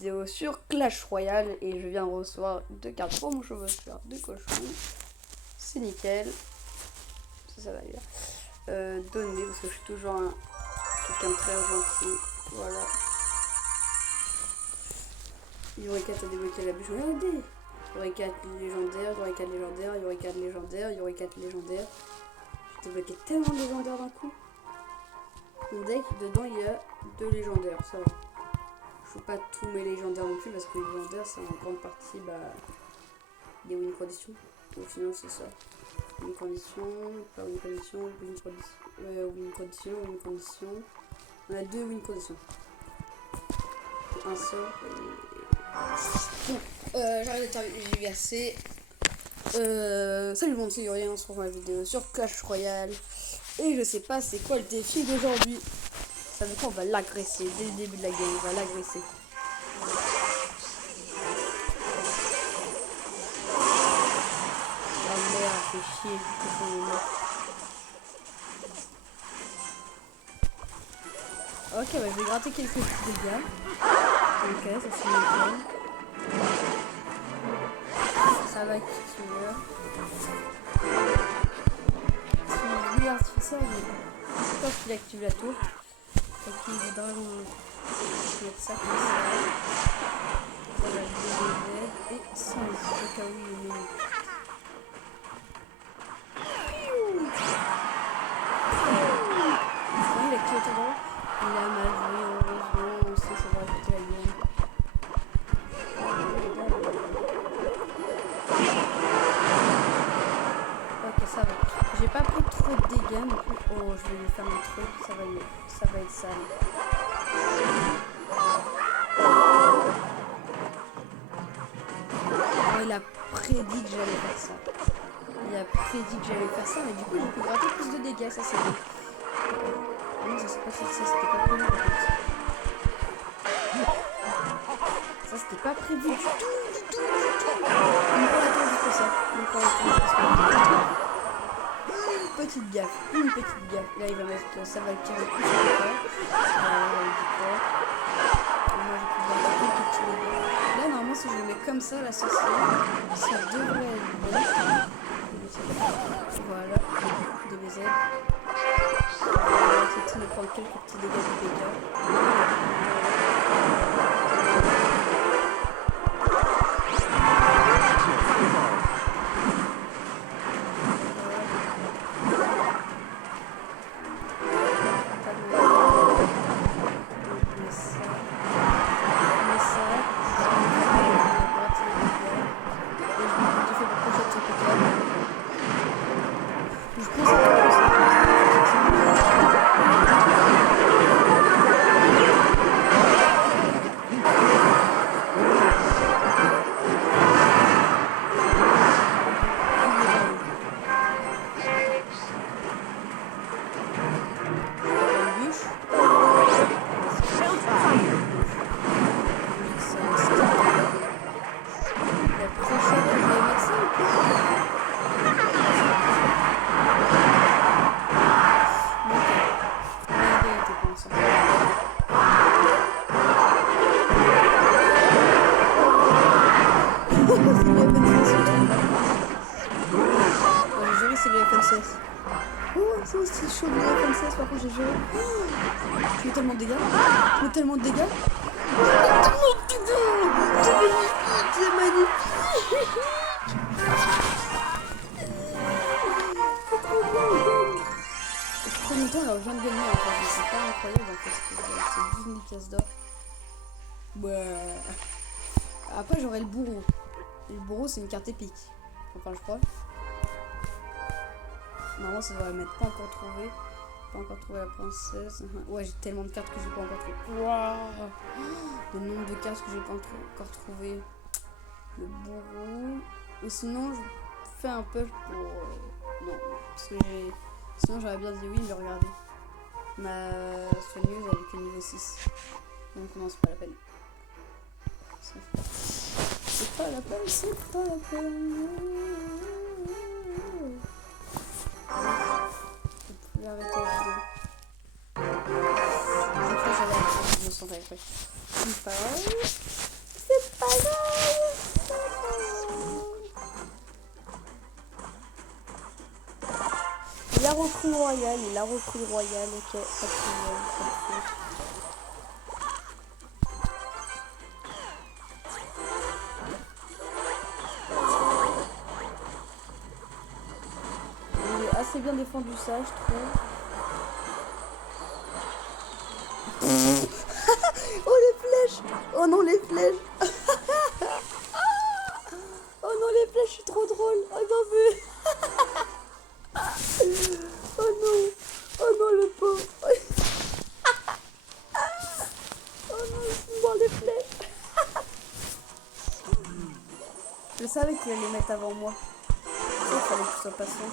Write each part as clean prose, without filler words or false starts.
vidéo sur Clash Royale et je viens de recevoir 2 cartes pour mon chevaucheur de cochon. C'est nickel. Ça va aller. Donner parce que je suis toujours quelqu'un de très gentil. Voilà. Il y aurait 4 à débloquer la bûche. Regardez. Il y aurait 4 légendaires, il y aurait 4 légendaires, il y aurait 4 légendaires, il y aurait 4 légendaires. J'ai débloqué tellement de légendaires d'un coup. Mon deck, dedans il y a 2 légendaires, ça va. Je ne faut pas tous mes légendaires non plus parce que les légendaires c'est en grande partie des win conditions. Au final c'est ça. Win condition, pas win condition, win condition, win condition. On a 2 win conditions. Un sort et... Bon, j'arrête de tergiverser. Salut mon petit Urien, on se retrouve dans la vidéo sur Clash Royale. Et je sais pas c'est quoi le défi d'aujourd'hui. Ça veut dire qu'on va l'agresser dès le début de la game, on va l'agresser. La merde, fait chier. Ok, bah, je vais gratter quelques petits dégâts. Ok, ça c'est nickel. Ça va qui meurt. Si lui artificiel, mais je pense qu'il active la tour. Donc il voudra mettre ça comme ça. On va le délever et sans au cas où il est mis. Il a activé tout droit. Il a mal joué, heureusement, on sait ça va répéter la game. Ok, ça va. J'ai pas pris trop de dégâts non plus. Oh, je vais lui faire un truc, ça va être sale. Oh, il a prédit que j'allais faire ça. Il a prédit que j'allais faire ça, mais du coup, j'ai pu gratter plus de dégâts, ça c'est bien. Non, ça c'est pas ça, c'était pas prévu en fait. Ça c'était pas prévu du tout. Une petite gaffe. Là il va mettre, ça va le tirer plus sur le corps. Moi j'ai pu garder quelques petits dégâts. Là normalement si je le mets comme ça, la sorcière, ça devrait être bon. Voilà, DBZ. On va essayer de prendre quelques petits dégâts de dégâts. C'est chaud de la FNCS, par contre j'ai géré. Je mets tellement de dégâts. C'est magnifique, c'est magnifique. C'est trop bien. C'est trop longtemps, alors je viens de gagner encore. C'est pas incroyable en fait. C'est 12 000 pièces d'or. Ouais. Après j'aurai le bourreau. Et le bourreau c'est une carte épique. Enfin je crois. Normalement ça devrait m'être pas encore trouvé. Pas encore trouvé la princesse. Ouais, j'ai tellement de cartes que j'ai pas encore trouvé. Waouh, le nombre de cartes que j'ai pas encore trouvé. Le bourreau. Ou sinon je fais un push pour non, parce que sinon j'aurais bien dit oui, mais regardez. Ma soigneuse elle est que niveau 6. Donc non, c'est pas la peine. C'est pas la peine, c'est pas la peine. Je vais arrêter la vidéo. Je crois que j'allais arrêter la vidéo sans faire exprès. C'est pas grave. recrue royale et la recrue royale, ok, pas de problème, pas de problème. Il est assez bien défendu ça, je trouve. Oh les flèches! Oh non les flèches! Oh non les flèches, je suis trop drôle! Oh non mais... Oh non! Oh non le pauvre! Oh non, je suis mort les flèches! Je savais qu'il allait les mettre avant moi. Il fallait que je sois patient.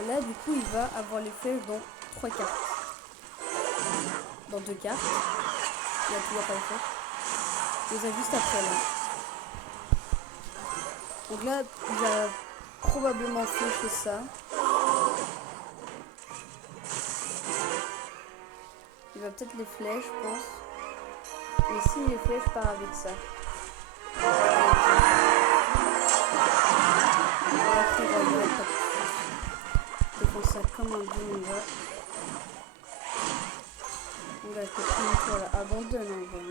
Et là du coup il va avoir les flèches dans 3 cartes. Dans 2 cartes. Il a toujours pas les flèches. Il les a juste après là. Donc là il va probablement flécher ça. Il va peut-être les flèches je pense. Et si les flèches part avec ça. Je défends ça comme un dieu, on va. On va te prendre pour la abandonne en vrai.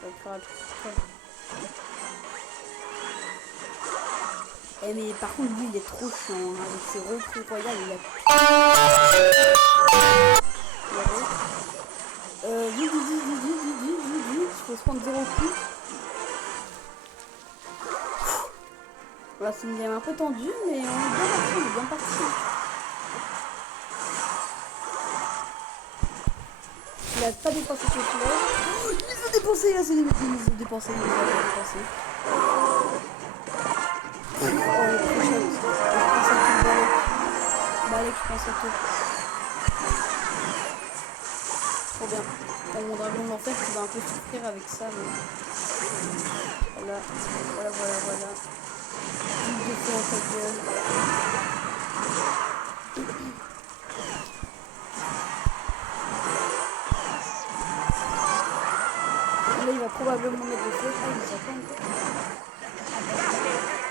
Ça fera très. Eh mais par contre lui il est trop chiant hein. Avec ses recrues royales il a. Vite, il faut se prendre 0 coups. Voilà, c'est une game un peu tendue, mais on est bien parti, Il a pas dépensé ses fleurs. Oh, il les a dépensés, là, c'est les mecs, il les a dépensés, Oh, le prochain, je pense à tout Balek, je pense à tout. Trop bien. Bon, mon dragon de l'enfer qui va un peu souffrir avec ça, mais... Voilà. De feu en ta gueule. Là il va probablement mettre des flèches. Ah il les a pas encore.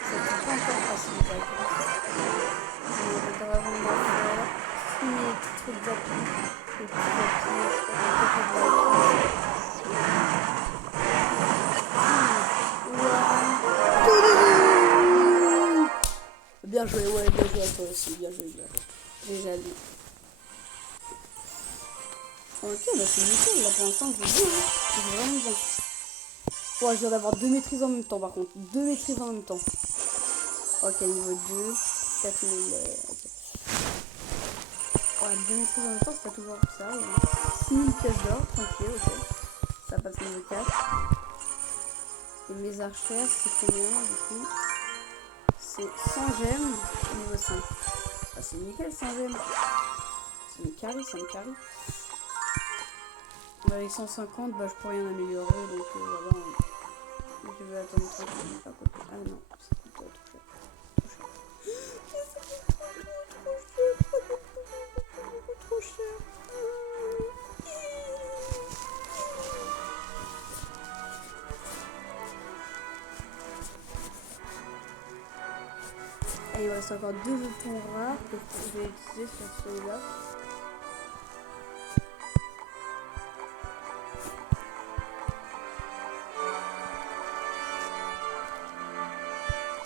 Ça ne pas encore facile d'accord. On va vraiment faire 6 000 trucs d'appui. Les petits appuis. Bien joué, ouais, bien joué à toi aussi, bien joué. Déjà lu. Ok, bah c'est nickel là pour l'instant, je veux bien, hein. C'est vraiment bien. Ouais, je viens d'avoir 2 maîtrises en même temps par contre. 2 maîtrises en même temps. Ok, niveau 2, 4000. Ok. Ouais, 2 maîtrises en même temps, c'est pas toujours ça. 6000 pièces d'or, tranquille, ok. Ça passe niveau 4. Et mes archères, c'est combien du coup? C'est 100 gemmes niveau 5. Ah, c'est nickel 100 gemmes. Ça me carry, Avec 150, bah, je peux rien améliorer, donc voilà. Je vais attendre tranquille. Ah non, ça coûte trop cher. Trop cher. Allez, il me reste encore 2 jetons rares que je vais utiliser sur celui-là.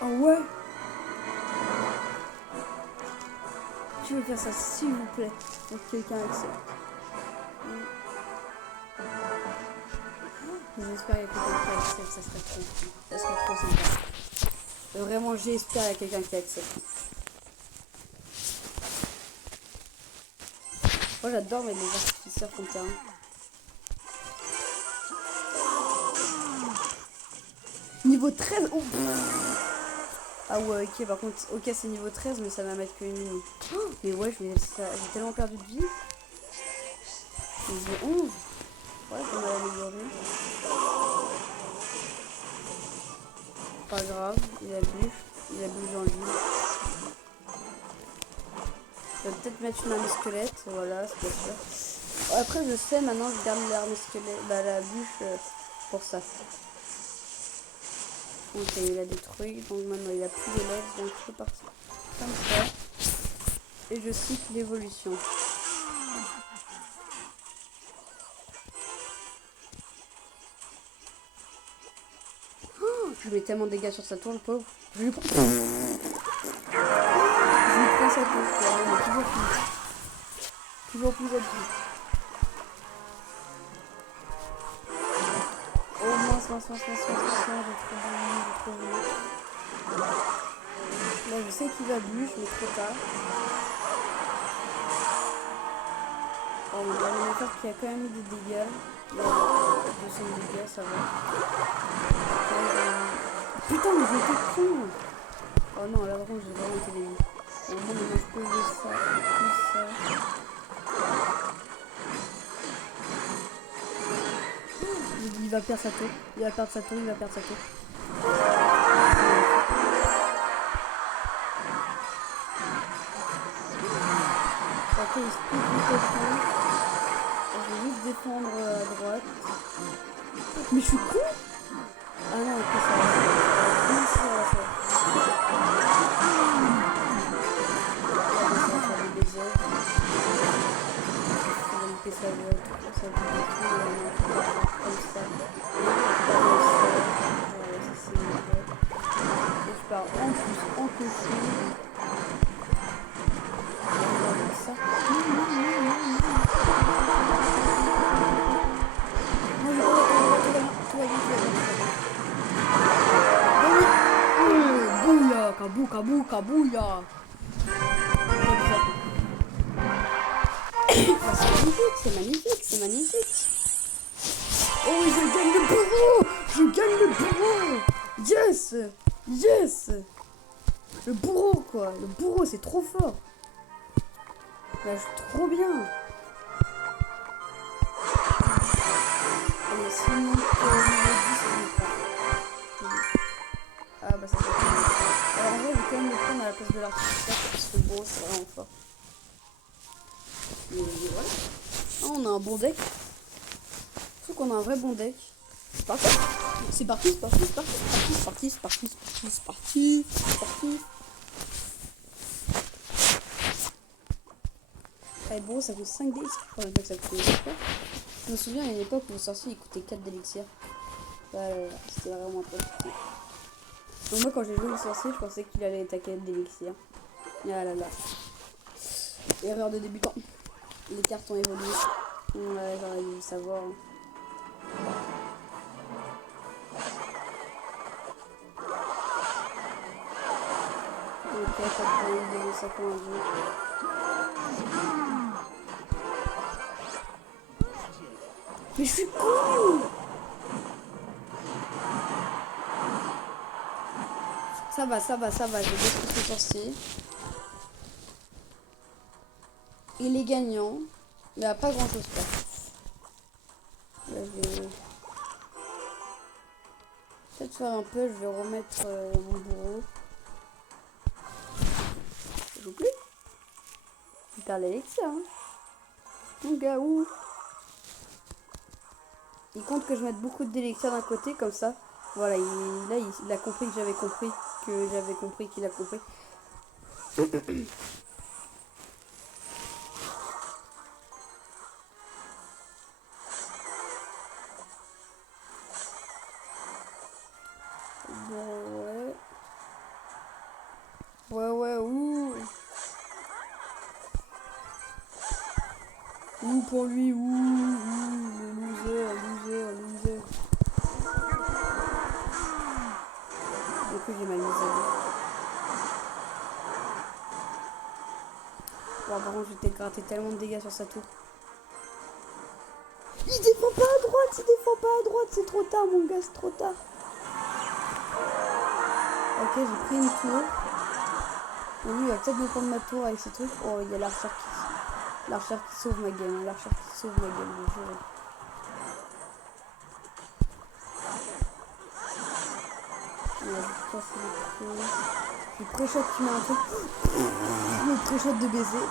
Oh ouais. Je vais faire ça s'il vous plaît pour que quelqu'un accepte. J'espère qu'il y a quelqu'un qui accepte, ça serait trop cool. Ça serait trop sympa. Vraiment j'espère qu'il y a quelqu'un qui accepte. Moi j'adore mettre les artificeurs comme ça. Niveau 13. Oh. Ah ouais ok par contre ok c'est niveau 13 mais ça va mettre que une mini. Oh, mais ouais j'ai tellement perdu de vie. Niveau 11. Ouais ça m'a amélioré. Pas grave, il a bu dans lui. Je vais peut-être mettre une arme squelette, voilà, c'est bien sûr. Après je sais maintenant je garde l'arme squelette, bah la bûche pour ça. Ok, il a détruit, donc maintenant il a plus d'élèves, donc c'est parti. Comme ça. Et je cite l'évolution. Oh, je mets tellement de dégâts sur sa tour, le pauvre. Je lui prends sa tour, mais toujours plus. Toujours plus adulte. Oh mince, j'ai trop voulu. Là, je sais qu'il va bûche, mais trop tard. Oh, mon dernier effort qui a quand même eu des dégâts. Là, 200 dégâts, ça va. Putain, mais j'étais con! Oh non, là, par contre, j'ai vraiment été dégueu. Au moins, maintenant, je peux jouer ça, plus ça. Il va perdre sa tour. Il va perdre sa tour. Ok, il se coupe du cochon. Je vais juste défendre à droite. Mais je suis con! Ah non, ok, ça va. Ça va. Ça va faire des baisers. Ça va louper sa voix. Ça va louper comme ça. Voilà, ça c'est une voix. Et je pars en plus en cochon. Ça. Kabouya. C'est magnifique. Oh, je gagne le bourreau. Yes. Le bourreau, quoi. Le bourreau, c'est trop fort. Là, je suis trop bien. Allez, sinon, ah bah ça fait. Alors en vrai, je vais quand même le prendre à la place de l'artificiel parce que bon, c'est vraiment fort. Mais voilà. Ah, on a un bon deck. Je trouve qu'on a un vrai bon deck. C'est parti. Allez, bon, ça coûte 5 dés. Je crois même pas que ça coûte pas. Je me souviens, à une époque où le sorcier il coûtait 4 d'élixir. C'était vraiment pas coûté. Donc moi quand j'ai joué le sorcier, je pensais qu'il allait attaquer d'élixir. Ah là là. Erreur de débutant. Les cartes ont évolué. Ouais, j'aurais dû le savoir. Ok, pas de problème de ça qu'on a vu. Mais je suis con! Ça va, je vais détruire ce sorcier. Il est gagnant, mais il n'y a pas grand chose à faire. Là, je vais peut-être faire un peu, je vais remettre mon bourreau. S'il vous plaît. Je perds l'élixir, hein. Mon gars, où? Il compte que je mette beaucoup d'élixir d'un côté, comme ça. Voilà, il a compris que j'avais compris qu'il a compris. Ouais, ouh. Ouh pour lui, ouh, le loser. Du coup, j'ai mal mis ça. Bon, par contre, je t'ai gratté tellement de dégâts sur sa tour. Il défend pas à droite, c'est trop tard, mon gars, c'est trop tard. Ok, j'ai pris une tour. Et lui, il va peut-être me prendre ma tour avec ses trucs. Oh, il y a l'archer qui sauve ma game, je jure. Je pré-shot qui met un truc. Le pré-shot de baiser.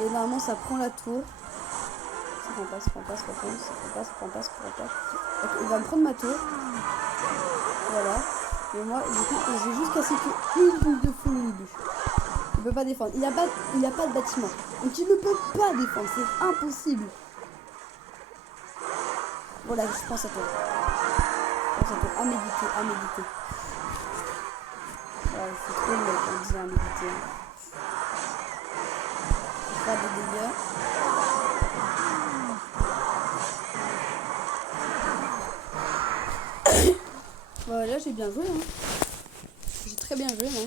Et normalement ça prend la tour. Ça Ok, il va me prendre ma tour. Voilà. Et moi, du coup, j'ai juste cassé une boule de feu au début. Il peut pas défendre. Il a pas de bâtiment. Donc il ne peut pas défendre. C'est impossible. Voilà, je pense à toi. À méditer, à méditer. Ouais, c'est trop le mec, on dit à méditer. Pas de dégâts. Voilà, j'ai bien joué. Hein. J'ai très bien joué, non?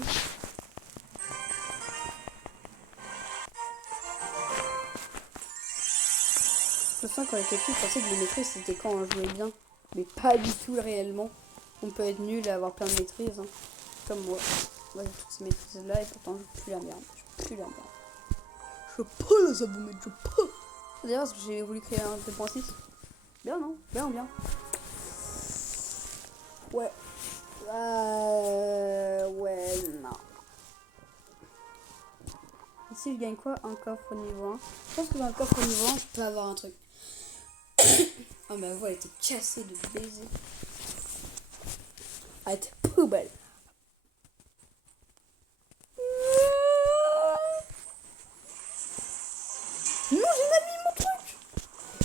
Je sens quand j'étais petit, je pensais que les maîtrises c'était quand on jouait bien. Mais pas du tout réellement. On peut être nul et avoir plein de maîtrises. Hein. Comme moi. Moi j'ai toutes ces maîtrises là et pourtant je pue la merde. Je pue la merde. Je peux là ça vous met, je peux. D'ailleurs parce que j'ai voulu créer un 2.6. Bien non? Bien. Ouais. Ouais, non. Ici je gagne quoi? Un coffre niveau 1. Je pense que dans le coffre niveau 1 je peux avoir un truc. Oh ma voix elle était cassée de baiser. Elle était poubelle. Non, j'ai mal mis mon truc.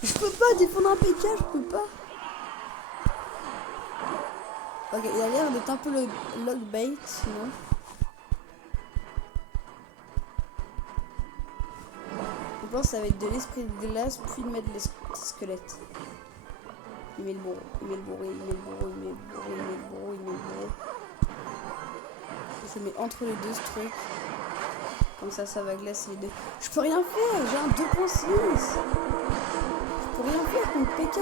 Je peux pas défendre un PK, je peux pas. Ok, il a l'air d'être un peu le log bait, sinon. Je pense que ça va être de l'esprit de glace, puis de mettre l'esprit de squelette. Il met le bourreau, il met le bourreau. Je mets entre les deux ce truc. Comme ça va glacer les deux. Je peux rien faire, j'ai un 2.6. Je peux rien faire contre PK,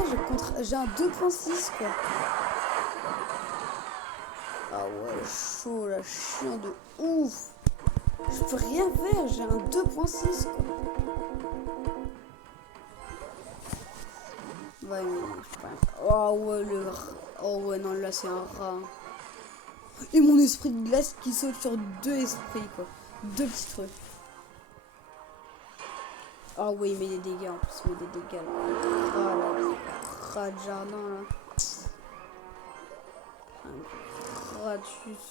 j'ai un 2.6 quoi. Ah ouais, chaud là, chiant de ouf. Je peux rien faire, j'ai un 2.6 quoi. Ouais, mais je peux rien. Oh ouais, oh ouais, non, là c'est un rat. Et mon esprit de glace qui saute sur deux esprits quoi. Deux petits trucs. Ah oui, il met des dégâts en plus, il met des dégâts là. Oh là, rat de jardin là. Un ratus.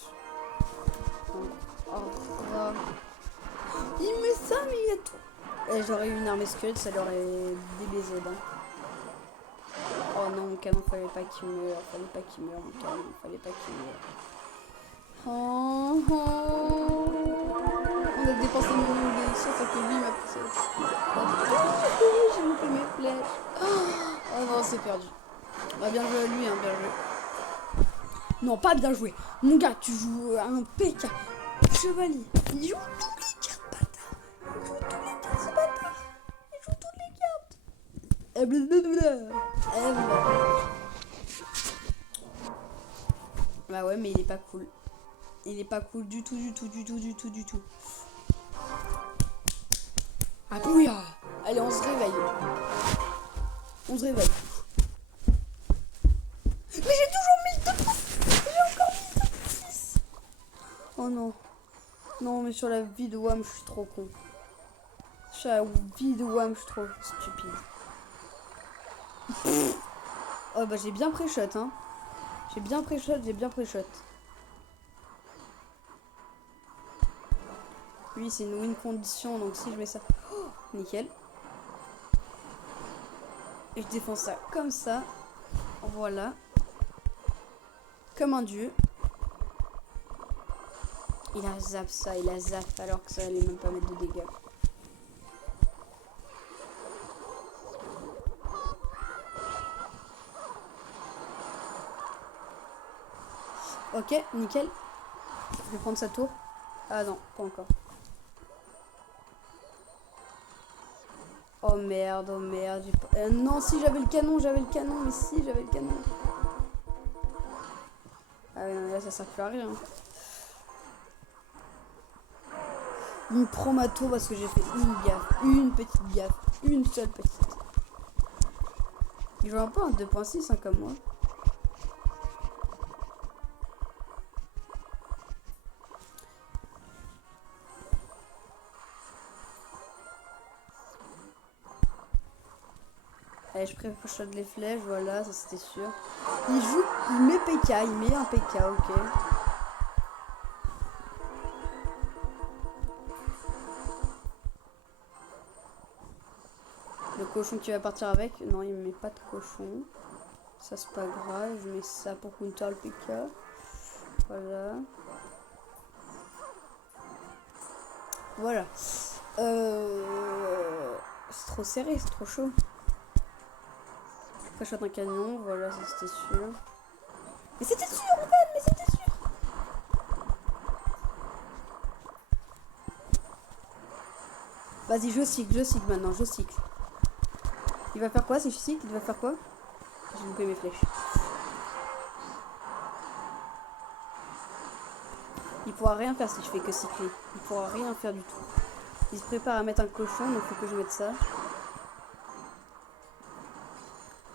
Un rat. Il met ça, mais il y a tout. Et j'aurais eu une armée squelette, ça l'aurait débaisé. Hein. Oh non, mon canon, fallait pas qu'il meure. Mon canon, fallait pas qu'il meure. Oh, oh. On a dépensé mon élection, ça que lui m'a poussé. J'ai loupé mes flèches. Oh non, c'est perdu. Bah, bien joué à lui, hein, bien joué. Non, pas bien joué. Mon gars, tu joues à un PK. Chevalier. Il joue toutes les cartes, bâtard. Il joue toutes les cartes, ce bâtard. Il joue toutes les cartes. Bah ouais, mais il est pas cool. Il est pas cool du tout. Ah bouillard. Allez, on se réveille. Mais j'ai toujours 1200. J'ai encore 1206. Oh non. Non, mais sur la vie de WAM, je suis trop con. Sur la vie de WAM, je suis trop stupide. Oh bah j'ai bien pré-shot, hein. J'ai bien pré-shot. Lui, c'est une win condition, donc si je mets ça... Oh, nickel. Et je défends ça comme ça. Voilà. Comme un dieu. Il a zap ça, alors que ça allait même pas mettre de dégâts. Ok, nickel. Je vais prendre sa tour. Ah non, pas encore. Oh merde. Non, si j'avais le canon, mais si j'avais le canon. Ah ouais, non, là ça sert plus à rien. Il me prend ma tour parce que j'ai fait une petite gaffe, une seule petite. Il joue un peu un 2.6 hein, comme moi. Allez, je pré-shot les flèches, voilà, ça c'était sûr. Il met PK, il met un PK, ok. Le cochon qui va partir avec, non, il met pas de cochon. Ça c'est pas grave, je mets ça pour counter le PK. Voilà. Voilà. C'est trop serré, c'est trop chaud. Pré-shot un canon, voilà, ça c'était sûr. Mais c'était sûr, en fait, mais c'était sûr. Vas-y, je cycle maintenant, je cycle. Il va faire quoi si je cycle? Il va faire quoi? J'ai loupé mes flèches. Il pourra rien faire si je fais que cycler. Il pourra rien faire du tout. Il se prépare à mettre un cochon, donc il faut que je mette ça.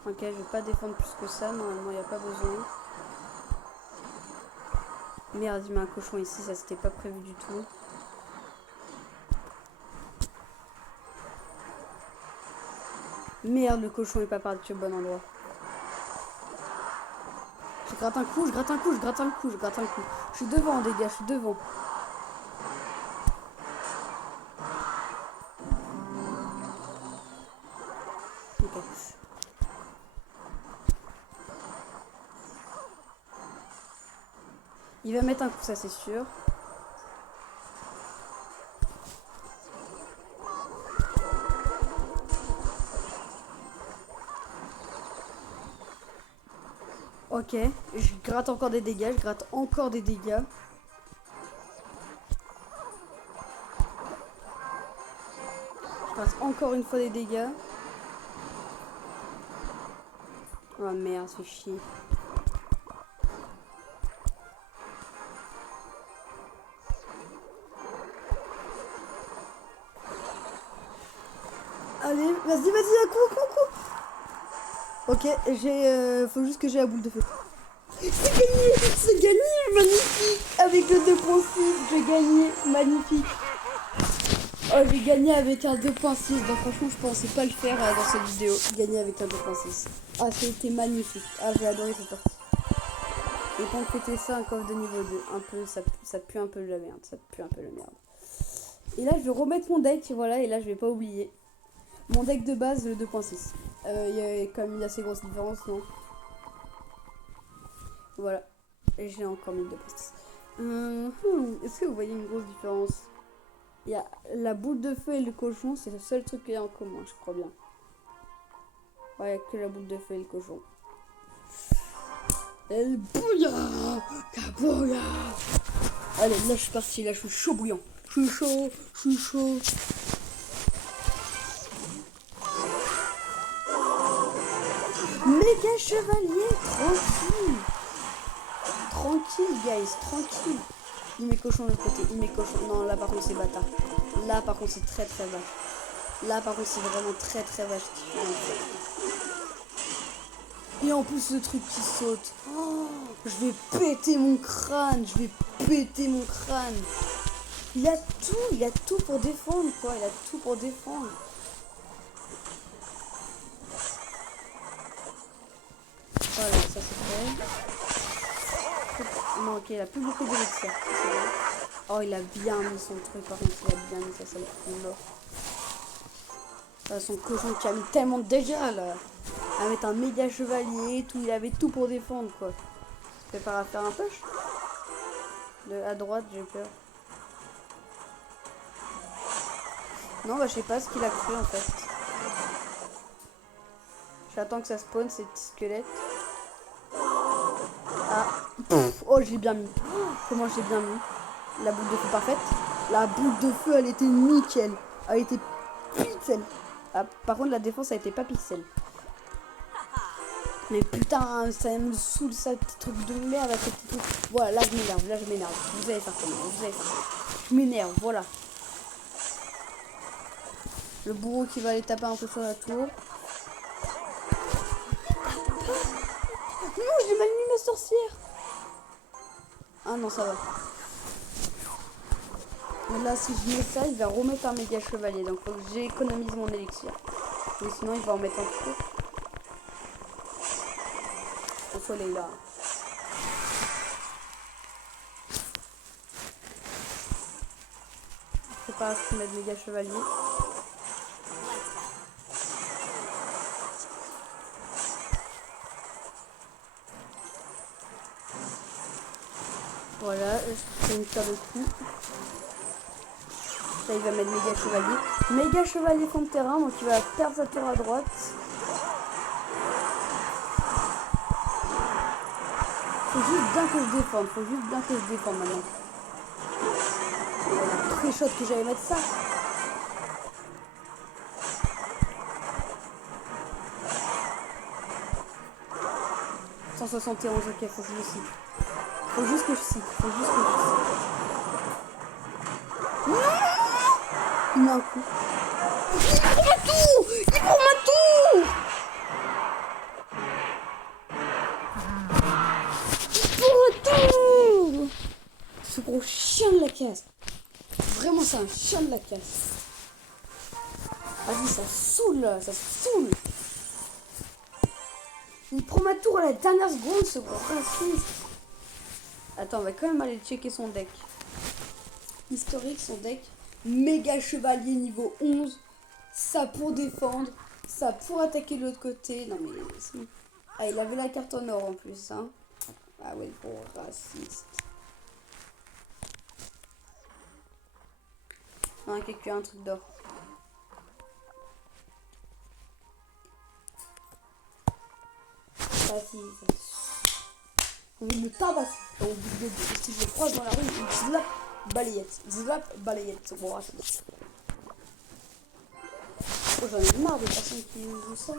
Ok, je vais pas défendre plus que ça, normalement il n'y a pas besoin. Merde, il met un cochon ici, ça c'était pas prévu du tout. Merde, le cochon est pas parti au bon endroit. Je gratte un coup, je gratte un coup, je gratte un coup, je gratte un coup. Je suis devant, les gars, je suis devant. Ok. Il va mettre un coup, ça c'est sûr. Ok, je gratte encore des dégâts, je gratte encore des dégâts. Je gratte encore une fois des dégâts. Oh merde, ça fait chier. Allez, vas-y, un coup. Ok, faut juste que j'ai la boule de feu. C'est gagné, magnifique. Avec le 2.6, j'ai gagné, magnifique. Oh, j'ai gagné avec un 2.6, donc franchement, je pensais pas le faire dans cette vidéo. Gagner avec un 2.6. Ah, c'était magnifique. Ah, j'ai adoré cette partie. Et pour fêter ça, un coffre de niveau 2. Un peu, ça pue un peu la merde. Ça pue un peu la merde. Et là, je vais remettre mon deck, voilà, et là, je vais pas oublier. Mon deck de base, le 2.6. Il y a quand même une assez grosse différence, non? Voilà. Et j'ai encore mis le 2.6. Est-ce que vous voyez une grosse différence? Il y a la boule de feu et le cochon, c'est le seul truc qu'il y a en commun, je crois bien. Ouais, que la boule de feu et le cochon. El bouilla, kabouya. Allez, là je suis parti, là je suis chaud bouillant. Je suis chaud. Méga chevalier, tranquille guys, tranquille. Il met cochon de l'autre côté, il met cochon. Non, là par contre c'est bâtard. Là par contre c'est très vache. Là par contre c'est vraiment très vache. Et en plus le truc qui saute. Oh, je vais péter mon crâne, Il a tout pour défendre quoi, il a tout pour défendre. Voilà, ça c'est fait. Non, ok, il a plus beaucoup d'élixir. Oh, il a bien mis son truc, par contre, il a bien mis sa salle de son cochon qui a mis tellement de dégâts là. À mettre un méga chevalier et tout, il avait tout pour défendre quoi. Il se prépare à faire un push. À droite, j'ai peur. Non, bah je sais pas ce qu'il a cru en fait. J'attends que ça spawn ces petits squelettes. Ah, oh je l'ai bien mis. Comment je l'ai bien mis? La boule de feu parfaite. La boule de feu elle était nickel. Elle était pixel. Ah, par contre la défense elle était pas pixel. Mais putain ça me saoule ça petit truc de merde. Voilà là je m'énerve. Vous allez faire comment? Je m'énerve, voilà. Le bourreau qui va aller taper un peu sur la tour. Non, j'ai mal mis ma sorcière. Ah non, ça va. Mais là, si je mets ça, il va remettre un méga chevalier. Donc, faut que j'économise mon élixir. Mais sinon, il va en mettre un peu. soleil là. Je sais pas si mettre méga chevalier. Voilà, je fais une paire de coups. Là, il va mettre méga chevalier. Méga chevalier fond de terrain, donc il va perdre sa tour à droite. Faut juste bien que je défende, maintenant. Très chaud que j'allais mettre ça. 171, ok, faut que je le cite. Faut juste que je cite. Non, il met un coup. Il prend ma tour. Ce gros chien de la casse. Vraiment, c'est un chien de la casse. Vas-y, ça saoule. Il prend ma tour à la dernière seconde, ce gros raciste. Attends, on va quand même aller checker son deck. Historique, son deck. Méga chevalier niveau 11. Ça pour défendre. Ça pour attaquer de l'autre côté. Non mais... Ah, il avait la carte en or en plus, hein. Ah ouais, gros raciste. Non, quelqu'un a un truc d'or. On veut le tabasser. On veut si je le croise dans la rue, il slap balayette. C'est bon, raciste. Oh, j'en ai marre des personnes qui jouent ça.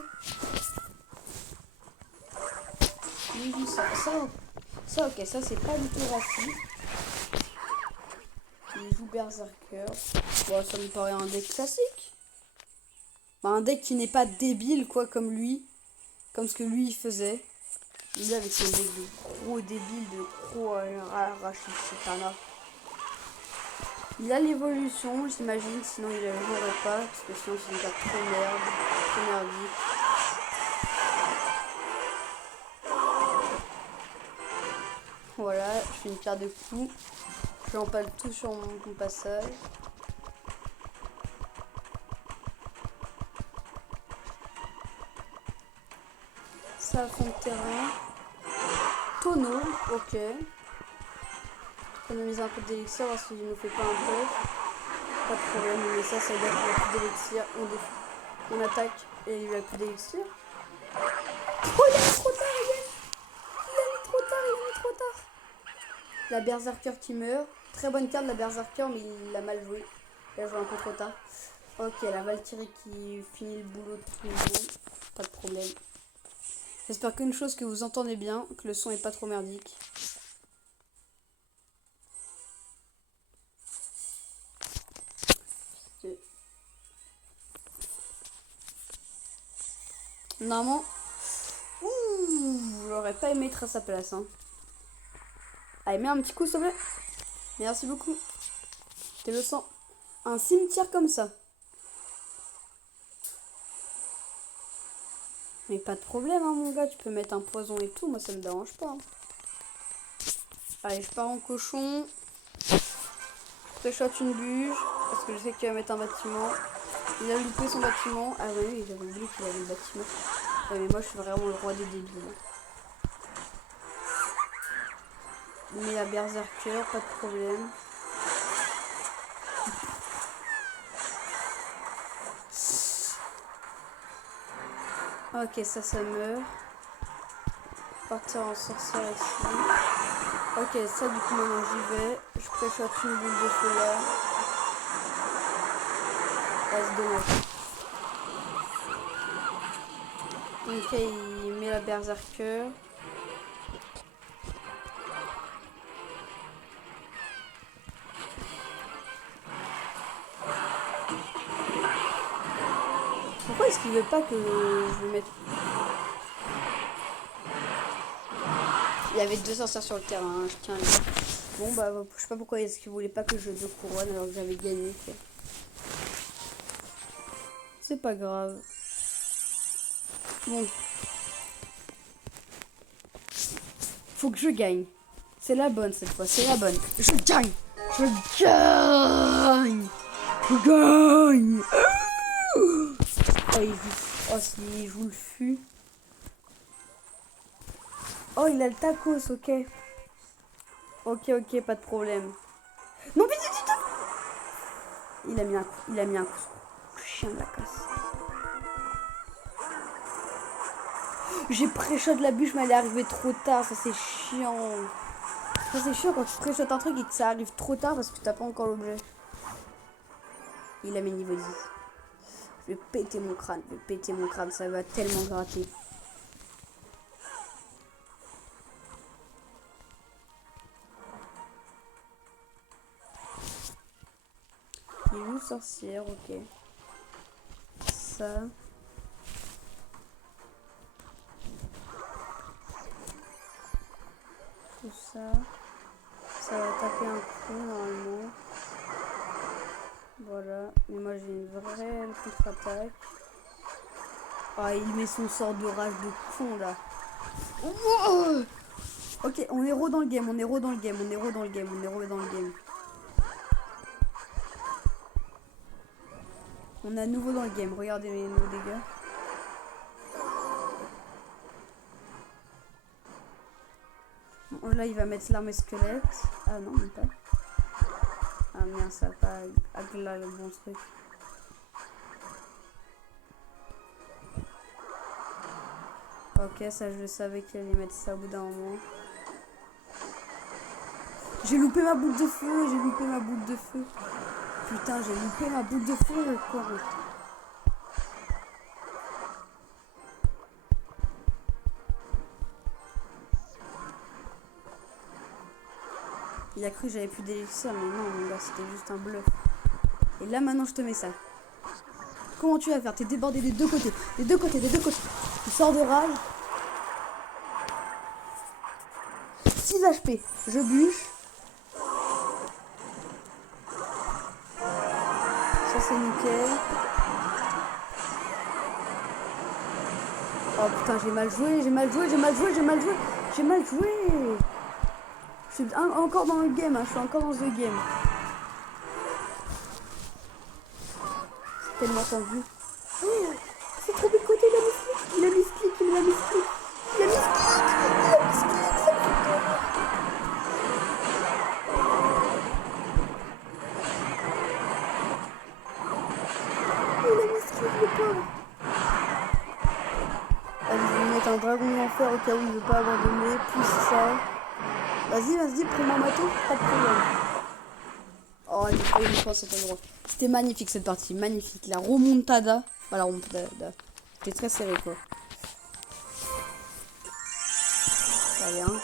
Ça, ok, ça c'est pas du tout raciste. Il joue Berserker. Bon, ça me paraît un deck classique. Bah, un deck qui n'est pas débile, quoi, comme lui. Comme ce que lui il faisait. Il avec son deck de gros débile, de gros rachis, il a l'évolution, j'imagine, sinon il ne le jouerait pas, parce que sinon c'est une carte trop merdique. Voilà, je fais une pierre de coups. Je l'empale tout sur mon passage. Ça, fond de terrain. Tonneau, ok. Économiser un peu d'élixir, voir s'il ne fait pas un peu. Pas de problème, mais ça veut dire qu'il a plus d'élixir. On attaque et il a plus d'élixir. Oh, il a mis trop tard, il a mis trop tard. La Berserker qui meurt. Très bonne carte, la Berserker, mais il l'a mal joué. Il a joué un peu trop tard. Ok, la Valkyrie qui finit le boulot de tout le monde. Pas de problème. J'espère qu'une chose que vous entendez bien, que le son est pas trop merdique. Normalement, j'aurais pas aimé être à sa place. Hein. Allez, mets un petit coup, s'il te plaît. Merci beaucoup. Je le sens. Un cimetière comme ça. Mais pas de problème, hein, mon gars. Tu peux mettre un poison et tout. Moi, ça me dérange pas. Hein. Allez, je pars en cochon. Je pré-shot une bûche. Parce que je sais qu'il va mettre un bâtiment. Il a loupé son bâtiment. Ah oui, j'avais oublié qu'il avait le bâtiment. Ouais, mais moi, je suis vraiment le roi des débiles. Mais la Berserker, pas de problème. Ok, ça meurt. Partir en sorcière ici. Ok, ça du coup maintenant j'y vais. Je pré-shot une boule de feu là. C'est dommage. Ok, il met la Berserker. Pourquoi est-ce qu'il veut pas que je le mette? Il y avait 2 sorcières sur le terrain, hein, je tiens à le dire. Bon bah je sais pas pourquoi est-ce qu'il voulait pas que je 2 couronnes alors que j'avais gagné. C'est pas grave. Bon. Faut que je gagne. C'est la bonne cette fois, c'est la bonne. Je gagne. Je gagne. Je gagne. Oh, s'il joue le fût. Oh, il a le tacos, ok. Ok, pas de problème. Non, vite. Il a mis un coup. Chien de la casse. J'ai pré-shot la bûche, mais elle est arrivée trop tard. Ça, c'est chiant. Ça, c'est chiant quand tu pré-shot un truc et que ça arrive trop tard parce que t'as pas encore l'objet. Il a mis niveau 10. Je vais péter mon crâne. Ça va tellement gratter. Il est où sorcière, ok. Ça. Tout ça. Ça va taper un coup normalement. Voilà. Mais moi j'ai une vraie contre-attaque. Ah, il met son sort de rage de con là. Oh, ok, on est héros dans le game. On est à nouveau dans le game. Regardez nos dégâts. Bon, là, il va mettre l'arme squelette. Ah non, même pas. Ah merde, ça va pas agla le bon truc. Ok, ça je savais qu'il allait mettre ça au bout d'un moment. J'ai loupé ma boule de feu. Putain, j'ai loupé ma boule de feu, quoi. Il a cru que j'avais plus d'élixir, mais non, mon gars, c'était juste un bluff. Et là, maintenant, je te mets ça. Comment tu vas faire? T'es débordé des deux côtés. Tu sors de rage. 6 HP. Je bûche. Ça, c'est nickel. Oh putain, j'ai mal joué. Je suis encore dans le game, hein. Je suis encore dans le game. C'est tellement tendu. Oh, c'est trop de côté, il a mis split. Le pauvre. Allez, je vais mettre un dragon d'enfer au cas où il veut pas abandonner. Plus ça. Vas-y, prends-moi matos, pas de problème. Oh, il est pas cet endroit. C'était magnifique cette partie, magnifique. La remontada. Voilà, remontada. C'était très serré quoi. Allez, hein.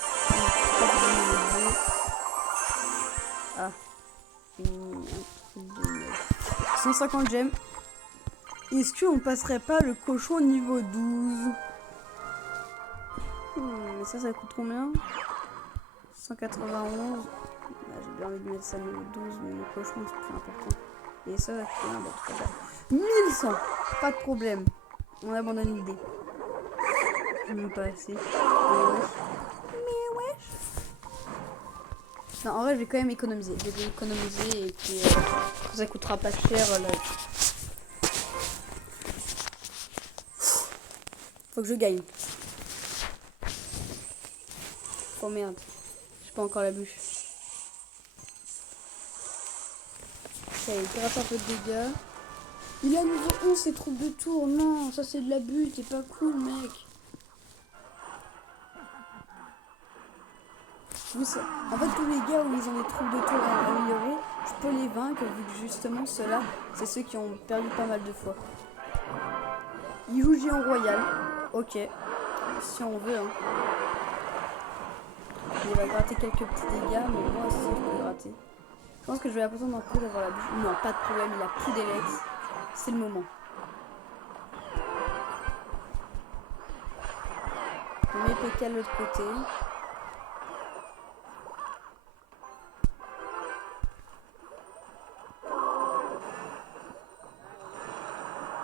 Ah. 150 gemmes. Est-ce qu'on passerait pas le cochon niveau 12? Mais ça coûte combien? 191. Bah, j'ai bien envie de mettre ça niveau 12, mais le cochon c'est plus important. Et ça coûte combien? Bon, tout à fait. 1100. Pas de problème. On abandonne l'idée. Même pas assez. Mais wesh. Non, en vrai, je vais quand même économiser. Et puis ça coûtera pas cher là. Faut que je gagne. Oh merde. J'ai pas encore la bûche. Ça il gratte un peu de dégâts. Il a niveau 11 ses troupes de tour. Non, ça c'est de l'abus. T'es pas cool, mec. Oui, ça. En fait, tous les gars où ils ont des troupes de tour améliorées, je peux les vaincre vu que justement ceux-là, c'est ceux qui ont perdu pas mal de fois. Il joue géant royal. Ok. Si on veut, hein. Il va gratter quelques petits dégâts, mais moi aussi je peux gratter. Je pense que je vais attendre un peu d'avoir la bûche. Non, pas de problème, il a plus d'Elex. C'est le moment. On met PK de l'autre côté.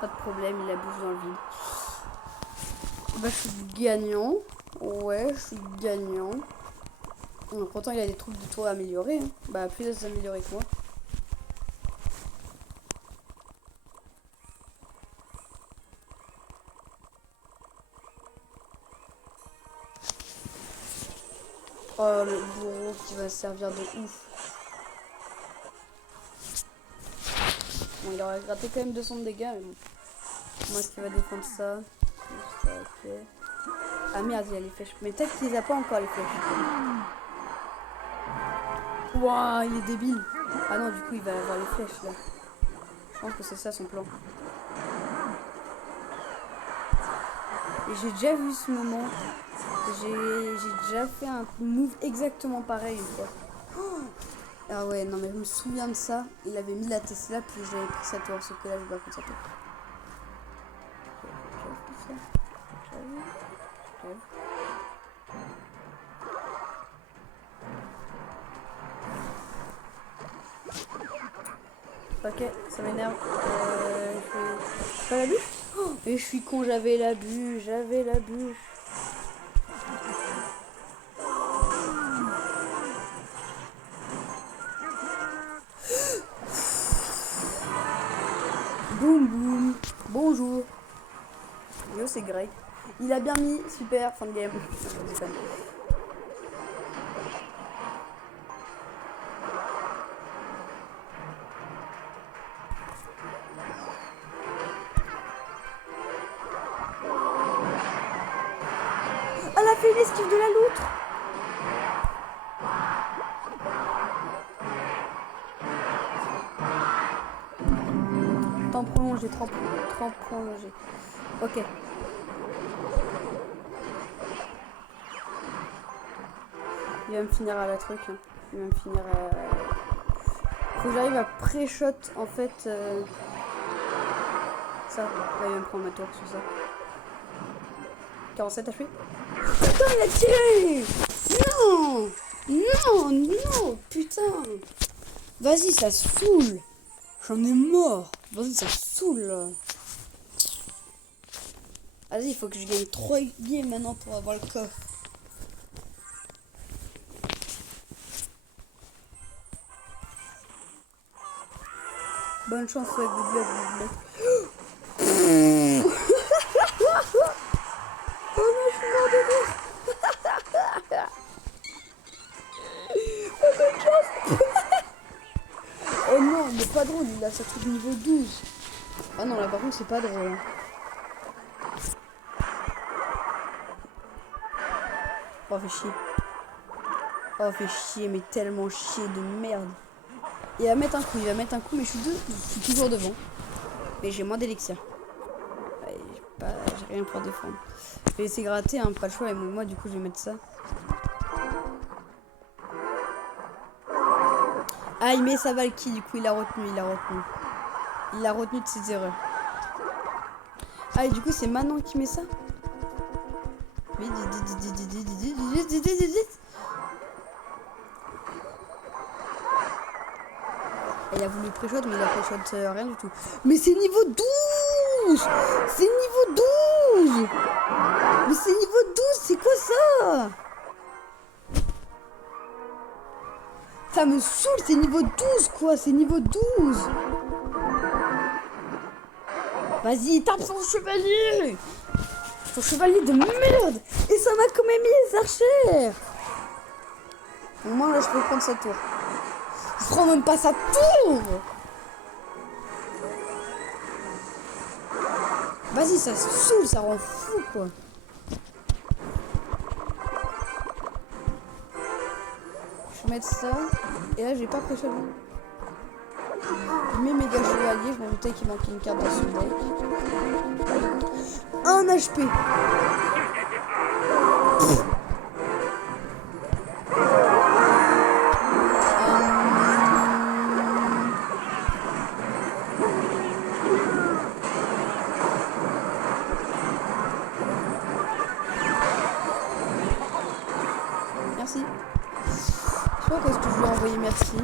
Pas de problème, il a bouge dans le vide. Bah, je suis gagnant. Ouais, je suis gagnant. Pourtant, il a des troupes de tour améliorées. Hein. Bah, plus améliorées que moi. Oh, le bourreau qui va servir de ouf. Bon, il aurait gratté quand même 200 de dégâts, mais bon. Moi, est-ce qu'il va défendre ça? Ça, ok. Ah merde, il y a les flèches. Mais peut-être qu'il a pas encore les flèches. Waouh, il est débile. Ah non, du coup, il va avoir les flèches là. Je pense que c'est ça son plan. Et j'ai déjà vu ce moment. J'ai déjà fait un move exactement pareil une fois. Oh, ah ouais, non mais je me souviens de ça. Il avait mis la Tesla, puis j'avais pris sa tour. Sauf que là, je vais pas prendre sa tour. Ok, ça m'énerve. Pas la bûche? Oh, et je suis con, j'avais la bûche, Boum boum, bonjour. Yo, c'est Greg. Il a bien mis, super, fin de game. Elle a fait une esquive de la loutre. Temps prolongé, temps prolongé. Ok. Il va me finir à la truc. Hein. Il va me finir à... Faut que j'arrive à pré-shot en fait. Ça. Là, il va me prendre ma tour sur ça. 47 HP. Putain, il a tiré. Non. Non, non, putain. Vas-y, ça se saoule. J'en ai mort. Vas-y, ça se saoule là. Vas-y, il faut que je gagne 3 games maintenant pour avoir le coffre. Bonne chance, ouais, good luck, good luck. Oh non, je suis mort de rire. Oh, bonne chance. Oh non, mais pas drôle, il a sa truc niveau 12. Ah non, là par contre, c'est pas drôle. Oh, fait chier. Oh, fait chier, mais tellement chier de merde. Il va mettre un coup, mais je suis toujours devant. Mais j'ai moins d'élixir. J'ai rien pour défendre. Je vais laisser gratter, hein, pas le choix, et moi du coup je vais mettre ça. Ah, il met sa Valky, du coup il a retenu. Il a retenu de ses erreurs. Ah, et du coup c'est Manon qui met ça. Vite. Il a voulu pré-shot, mais il a pré-shot rien du tout. Mais c'est niveau 12. C'est niveau 12. Mais c'est niveau 12, c'est quoi ça? Ça me saoule, c'est niveau 12 quoi, c'est niveau 12. Vas-y, tape son chevalier. Son chevalier de merde. Et ça m'a quand même mis les archères. Au moins là je peux prendre sa tour. Je prends même pas sa tour. Vas-y, ça se saoule, ça rend fou quoi. Je vais mettre ça. Et là j'ai pas pré-shot. Je mets méga chevalier, je m'en doutais qu'il manquait une carte dans son deck. 1 HP. Merci. Je sais pas qu'est-ce que je lui ai envoyé merci.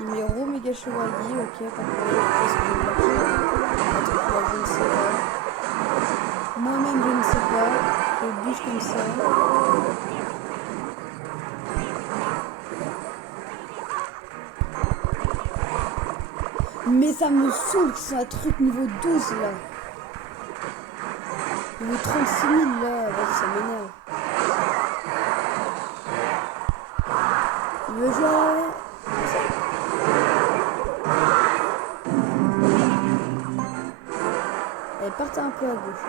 Il met Ro méga chevalier, ok, pas de problème. Moi-même je ne sais Mais ça me saoule que c'est un truc niveau 12 là. Niveau 36 000 là, vas-y, ça m'énerve. Il veut jouer à... Elle part un peu à gauche.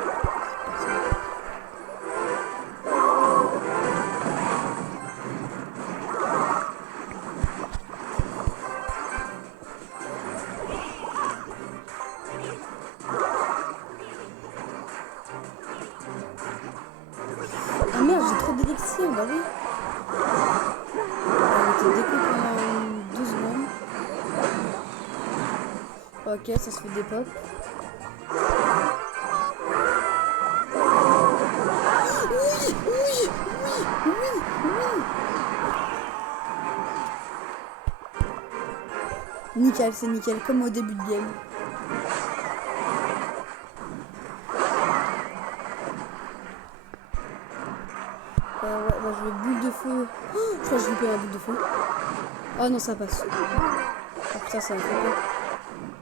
Ah merde, j'ai trop d'élixir, bah oui. Elle était découpée pendant 2 secondes. Ok, ça se fait des pop. Oui, oui, oui, oui, oui. Nickel, c'est nickel, comme au début de game. Ouais, bah je vais boule de feu. Oh, je crois que j'ai loupé ma boule de feu. Oh non, ça passe. Oh putain, ça me fait peur.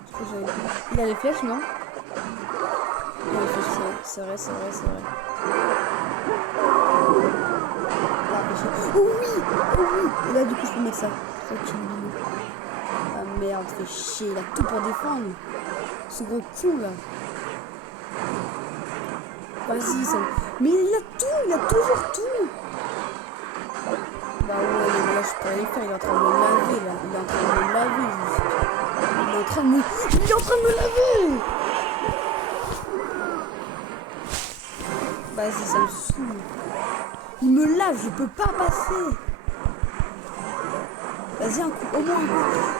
Je crois que j'avais... Il a les flèches, non? Il a les flèches, c'est vrai, c'est vrai, c'est vrai. Oh oui, oh oui. Et là, du coup, je peux mettre ça. Tranquille, bilou. Ah merde, fait chier. Il a tout pour défendre. Ce gros con là. Vas-y, ça... Mais il a tout, il a toujours tout. Bah ouais, mais là je peux rien faire, il est en train de me laver là. Il est en train de me laver juste. Il est en train de me... Il est en train de me laver. Vas-y, ça me saoule. Il me lave, je peux pas passer. Vas-y, un coup, au moins un coup.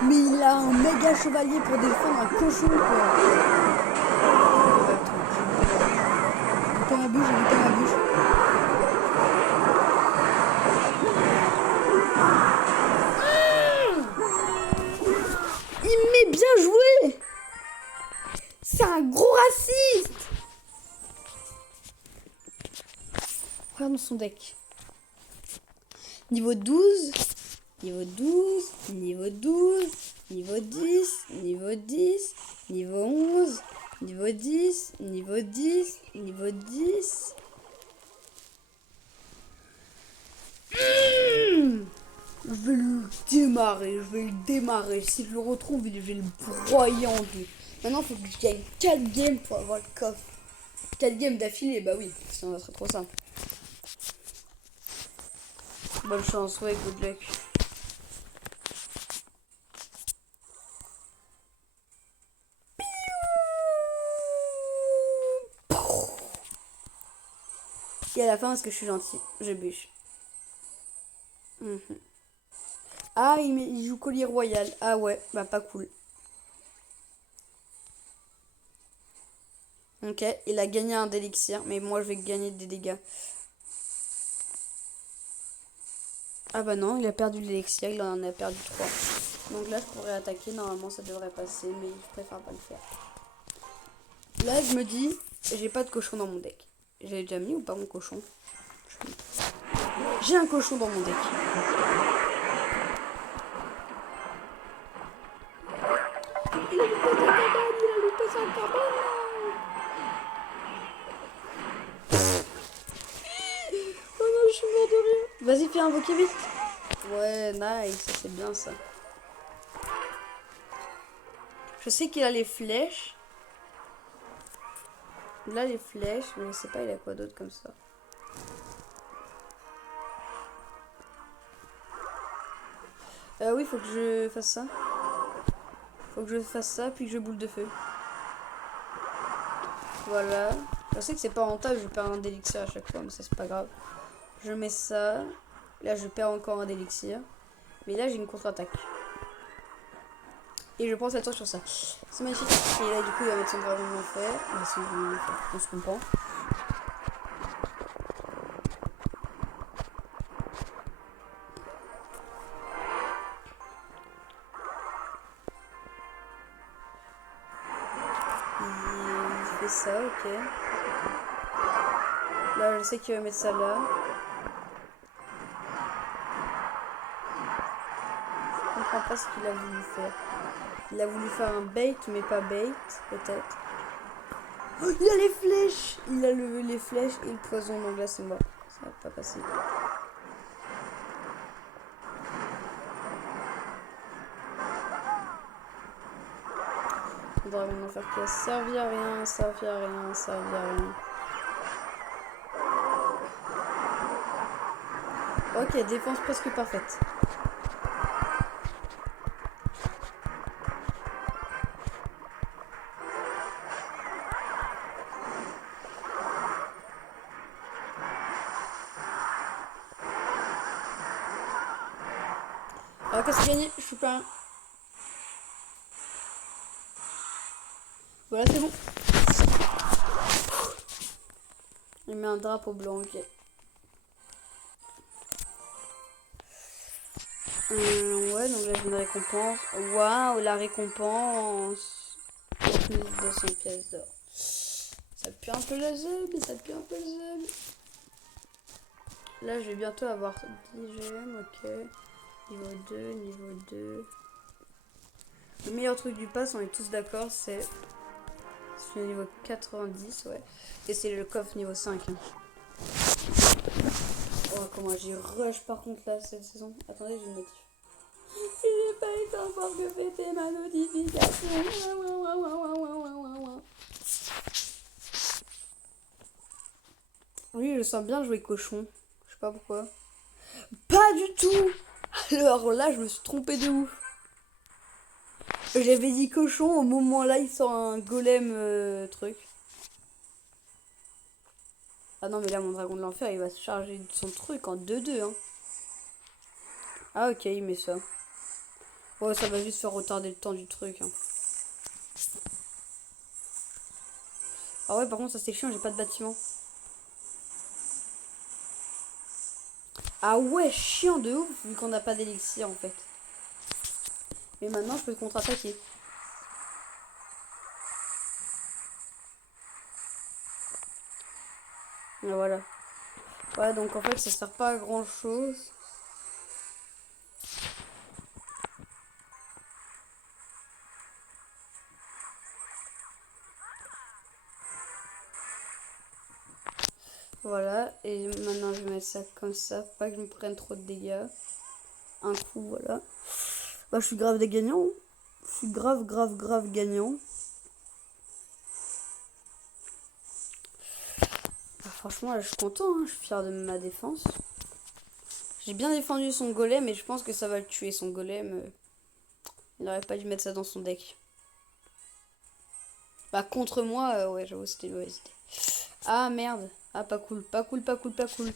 Mais il a un méga chevalier pour défendre un cochon quoi. J'ai vu ma bûche, j'ai vu ma bûche. Il m'est bien joué. C'est un gros raciste. Regardons son deck. Niveau 12, niveau 12, niveau 12, niveau 10, niveau 10, niveau 11, niveau 10, niveau 10, niveau 10. Je vais le démarrer. Si je le retrouve, je vais le broyer en deux. Maintenant, il faut que je gagne 4 games pour avoir le coffre. 4 games d'affilée, bah oui, sinon ça serait trop simple. Bonne chance, ouais, good luck. Et à la fin, est-ce que je suis gentil? Je bûche. Ah, il joue collier royal. Ah ouais, bah pas cool. Ok, il a gagné un d'élixir, mais moi je vais gagner des dégâts. Ah bah non, il a perdu l'élixir, il en a perdu 3. Donc là je pourrais attaquer, normalement ça devrait passer, mais je préfère pas le faire. Là je me dis, j'ai pas de cochon dans mon deck. J'ai déjà mis ou pas mon cochon? J'ai un cochon dans mon deck. Il a loupé sa cabane, il a loupé sa cabane. Oh non, je suis mort de rire. Vas-y, fais invoquer vite. Ouais, nice, c'est bien ça. Je sais qu'il a les flèches. Il a les flèches, mais je sais pas, il a quoi d'autre comme ça. Oui, faut que je fasse ça. Faut que je fasse ça, puis que je boule de feu. Voilà. Je sais que c'est pas rentable, je perds un d'élixir à chaque fois, mais ça c'est pas grave. Je mets ça. Là, je perds encore un d'élixir. Mais là, j'ai une contre-attaque. Et je prends cette fois sur ça. C'est magnifique. Et là, du coup, il va mettre son dragon de l'enfer. On se comprend. Il fait ça, ok. Là, je sais qu'il va mettre ça là. Je comprends pas ce qu'il a voulu faire. Il a voulu faire un bait, mais pas bait, peut-être. Oh, il a les flèches. Il a levé les flèches et le poison, donc là c'est mort. Ça va pas passer. Le dragon d'enfer qui a servi à rien, servi à rien, servi à rien. Ok, défense presque parfaite. Ok, c'est gagné, je suis pas. Voilà, c'est bon. Il met un drapeau blanc, ok. Ouais, donc là j'ai une récompense. Waouh, la récompense. 4200 pièces d'or. Ça pue un peu le zeb, ça pue un peu le zeb. Là je vais bientôt avoir 10 gemmes, ok. Niveau 2, niveau 2. Le meilleur truc du pass, on est tous d'accord, c'est le niveau 90, ouais. Et c'est le coffre niveau 5. Hein. Oh, comment j'ai rush par contre là cette saison. Attendez, j'ai une notif. J'ai pas eu le temps pour que fêter ma notification. Oui, je sens bien jouer cochon. Je sais pas pourquoi. Pas du tout. Alors là, je me suis trompée de ouf. J'avais dit cochon, au moment là, il sort un golem truc. Ah non, mais là, mon dragon de l'enfer, il va se charger de son truc en 2-2. Hein. Ah ok, il met ça. Ouais, ça va juste faire retarder le temps du truc. Hein. Ah ouais, par contre, ça c'est chiant, j'ai pas de bâtiment. Ah ouais, chiant de ouf, vu qu'on n'a pas d'élixir en fait. Mais maintenant, je peux contre-attaquer. Et voilà. Ouais, donc en fait, ça sert pas à grand chose. Voilà, et maintenant je vais mettre ça comme ça, pas que je me prenne trop de dégâts. Un coup, voilà. Bah, je suis grave des gagnants. Je suis grave gagnant. Bah, franchement, là, je suis content, hein. Je suis fier de ma défense. J'ai bien défendu son golem, et je pense que ça va le tuer, son golem. Il n'aurait pas dû mettre ça dans son deck. Bah, contre moi, ouais, j'avoue, c'était une mauvaise idée. Ah, merde. Ah, pas cool, pas cool, pas cool, pas cool.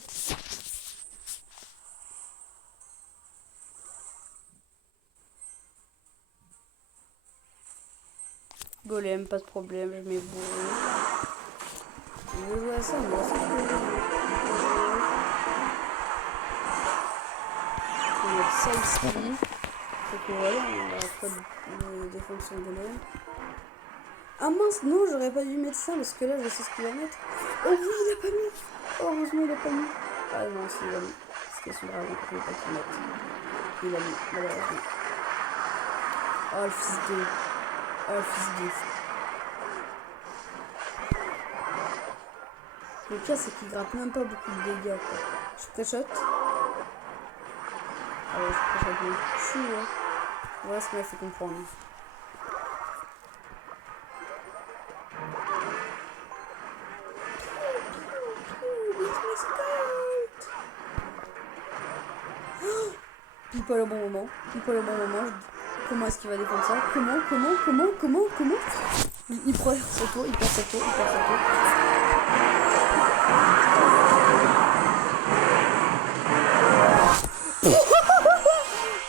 Golem, pas de problème, je mets bourreau. Je veux jouer à ça, moi, c'est cool. On va mettre ça ici. Donc voilà, on va pas défendre son golem. Ah mince, non, j'aurais pas dû mettre ça parce que là, je sais ce qu'il va mettre. Oh oui, il a pas mis. Oh, heureusement, il a pas mis. Ah non, s'il a mis. C'était son dragon, je voulais pas qu'il mette. Il a mis, malheureusement. Oh, le fils de. Oh, le fils de. Le pire, c'est qu'il gratte même pas beaucoup de dégâts, quoi. Je pré-shot. Ah ouais, je pré-shot de fou, hein. Voilà ce qu'il m'a fait comprendre. Pile pas le bon moment. Pile pas le bon moment. Comment est-ce qu'il va défendre ça? Comment il prend sa tour, il perd sa tour, il perd sa tour.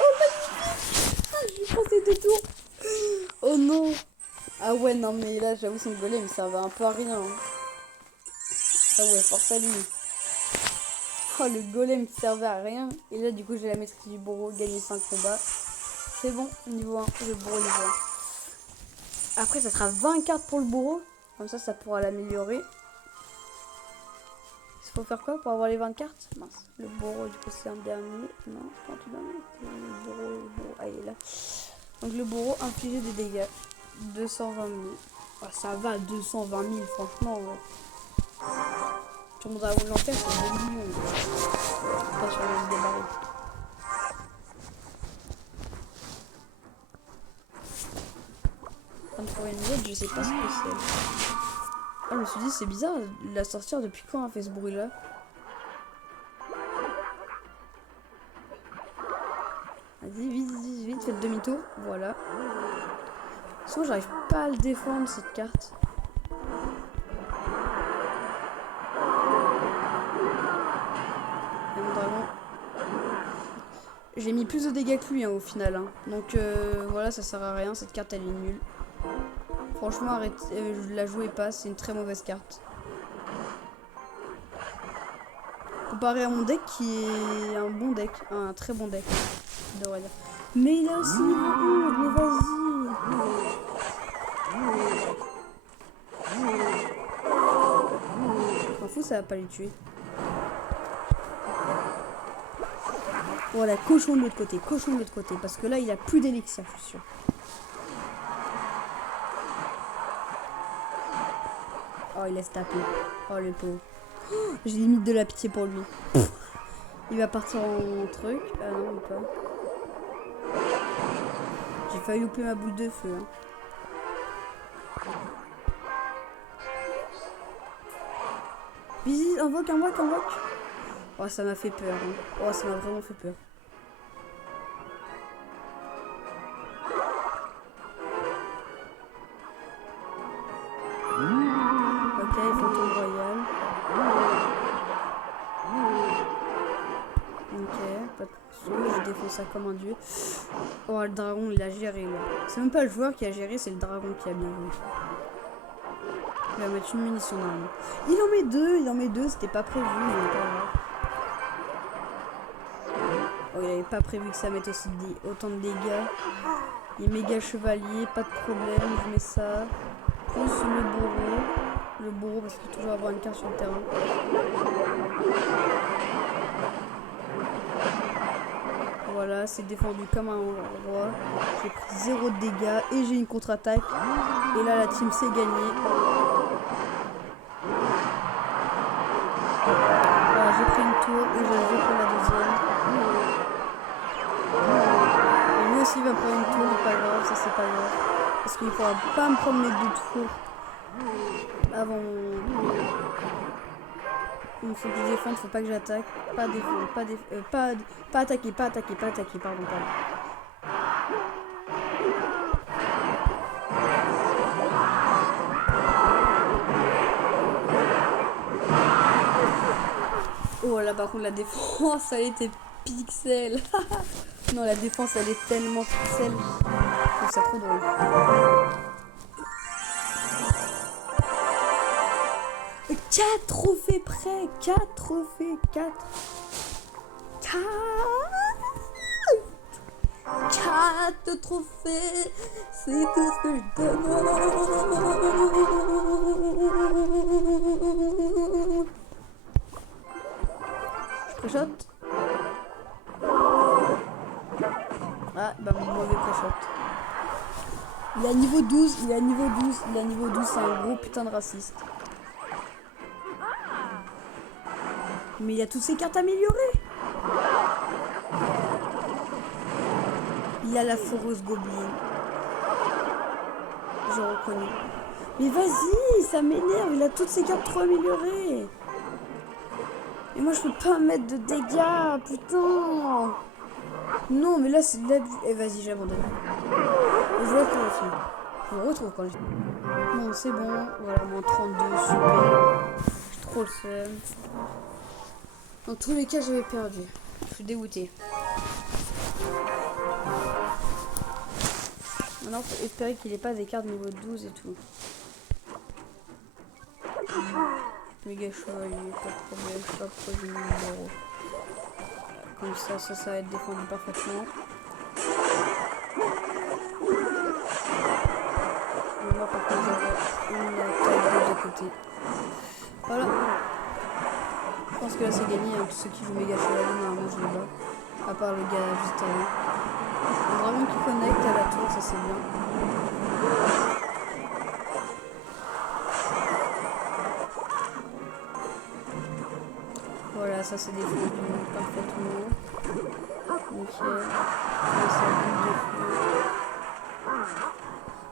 Oh magnifique! J'ai passé 2 tours. Oh non! Ah ouais, non mais là j'avoue son golem il servait un peu à rien. Hein. Ah ouais, force à lui. Oh le golem qui servait à rien. Et là du coup j'ai la maîtrise du bourreau, gagner 5 combats. C'est bon, niveau 1, le bourreau niveau 1. Après ça sera 20 cartes pour le bourreau. Comme ça pourra l'améliorer. Il faut faire quoi pour avoir les 20 cartes? Mince, le bourreau du coup c'est un dernier. Non, pas tout dernier. Le bourreau, ah il est là. Donc le bourreau infligeait des dégâts. 220 000. Ah, ça va, 220 000, franchement. Sur mon dragon de l'enfer, c'est 2 millions. Pas sur le gabarit. Pour une Z, je sais pas ce que c'est. Ah, je me suis dit, c'est bizarre, la sorcière, depuis quand elle fait ce bruit-là? Vas-y, vite, vite, vite, faites demi-tour. Voilà. Sinon, j'arrive pas à le défendre, cette carte. Et mon dragon. J'ai mis plus de dégâts que lui, hein, au final. Hein. Donc, voilà, ça sert à rien. Cette carte, elle est nulle. Franchement, arrêtez, la jouez pas, c'est une très mauvaise carte. Comparé à mon deck qui est un bon deck, un très bon deck, je devrais dire. Mais il a aussi niveau 11, mais vas-y. Je m'en fous, ça va pas les tuer. Voilà, cochon de l'autre côté, parce que là il a plus d'élixir, je suis sûr. Oh, il laisse taper. Oh, le pauvre. Oh, j'ai limite de la pitié pour lui. Il va partir en truc. Ah non, pas. J'ai failli louper ma boule de feu. Hein. Visite, invoque. Oh, ça m'a fait peur. Hein. Oh, ça m'a vraiment fait peur. Ok, fantôme royal. Ok, pas de soucis, je défends ça comme un dieu. Oh, le dragon, il a géré là. C'est même pas le joueur qui a géré, c'est le dragon qui a bien joué. Il va mettre une munition d'arme. Il en met deux, c'était pas prévu, mais pas grave. Oh, il avait pas prévu que ça mette aussi autant de dégâts. Il est méga chevalier, pas de problème, je mets ça. Plus le bourreau. Le bourreau parce qu'il faut toujours avoir une carte sur le terrain. Voilà, c'est défendu comme un roi. J'ai pris 0 de dégâts et j'ai une contre-attaque. Et là, la team s'est gagnée. Voilà, j'ai pris une tour et je vais pour la deuxième. Et lui aussi va prendre une tour, mais pas grave, ça c'est pas grave. Parce qu'il ne faudra pas me prendre mes 2 tours avant. Il faut que je défende, faut pas que j'attaque. Pas défendre, pas attaquer, pardon. Oh là, par contre, la défense, elle était pixel. Non, la défense, elle est tellement pixel. Je trouve ça trop drôle. 4 trophées prêts, 4 trophées, 4 trophées, c'est tout ce que je donne. Je pré-shot. Ah, bah mon mauvais pré-shot. Il est à niveau 12, c'est un gros putain de raciste. Mais il a toutes ses cartes améliorées. Il a la foreuse gobelin. J'ai reconnu. Mais vas-y, ça m'énerve. Il a toutes ses cartes trop améliorées. Et moi, je peux pas mettre de dégâts. Putain. Non, mais là, c'est de l'abus. Eh, vas-y, j'abandonne. Et je vois quand je finis. Je me retrouve quand je finis. Bon, c'est bon. Voilà, mon 32, super. J'ai trop le seum. Dans tous les cas, j'avais perdu. Je suis dégoûté. Maintenant, faut espérer qu'il n'ait pas des cartes niveau 12 et tout. Méga chevalier, pas de problème. Je sais pas pourquoi j'ai mis le bureau. Comme ça va être défendu parfaitement. Mais moi, par contre, j'aurais une attaque de deux côtés. Voilà. Je pense que là c'est gagné, hein. Tous ceux qui jouent méga chevalier, normalement je les bats. À part le gars juste avant. dragon qui connecte à la tour, ça c'est bien. Voilà, ça c'est défendu parfaitement. Nickel. Ça boule de feu.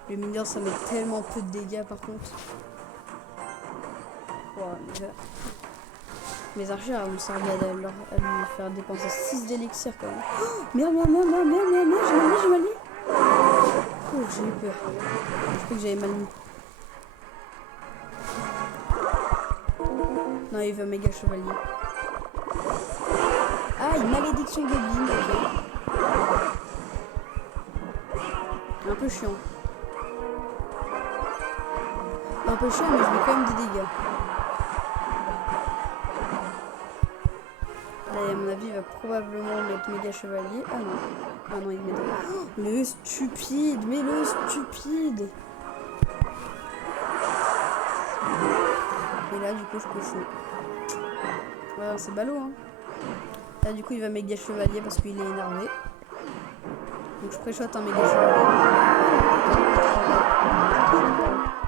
Le mineur ça met tellement peu de dégâts par contre. Ouais, mes archers vont servir à me faire dépenser 6 d'élixir quand même. Oh, merde, j'ai mal mis. Oh, j'ai eu peur. Je crois que j'avais mal mis. Non, il veut méga chevalier. Ah, une malédiction goblin, ok. Un peu chiant. Un peu chiant, mais je mets quand même des dégâts. Là, à mon avis, il va probablement mettre méga chevalier. Ah non. Ah non, il met des... Oh, le stupide. Mais le stupide. Et là, du coup, je cochon. Ouais, c'est ballot, hein. Là, du coup, il va méga chevalier parce qu'il est énervé. Donc, je préchote un méga chevalier.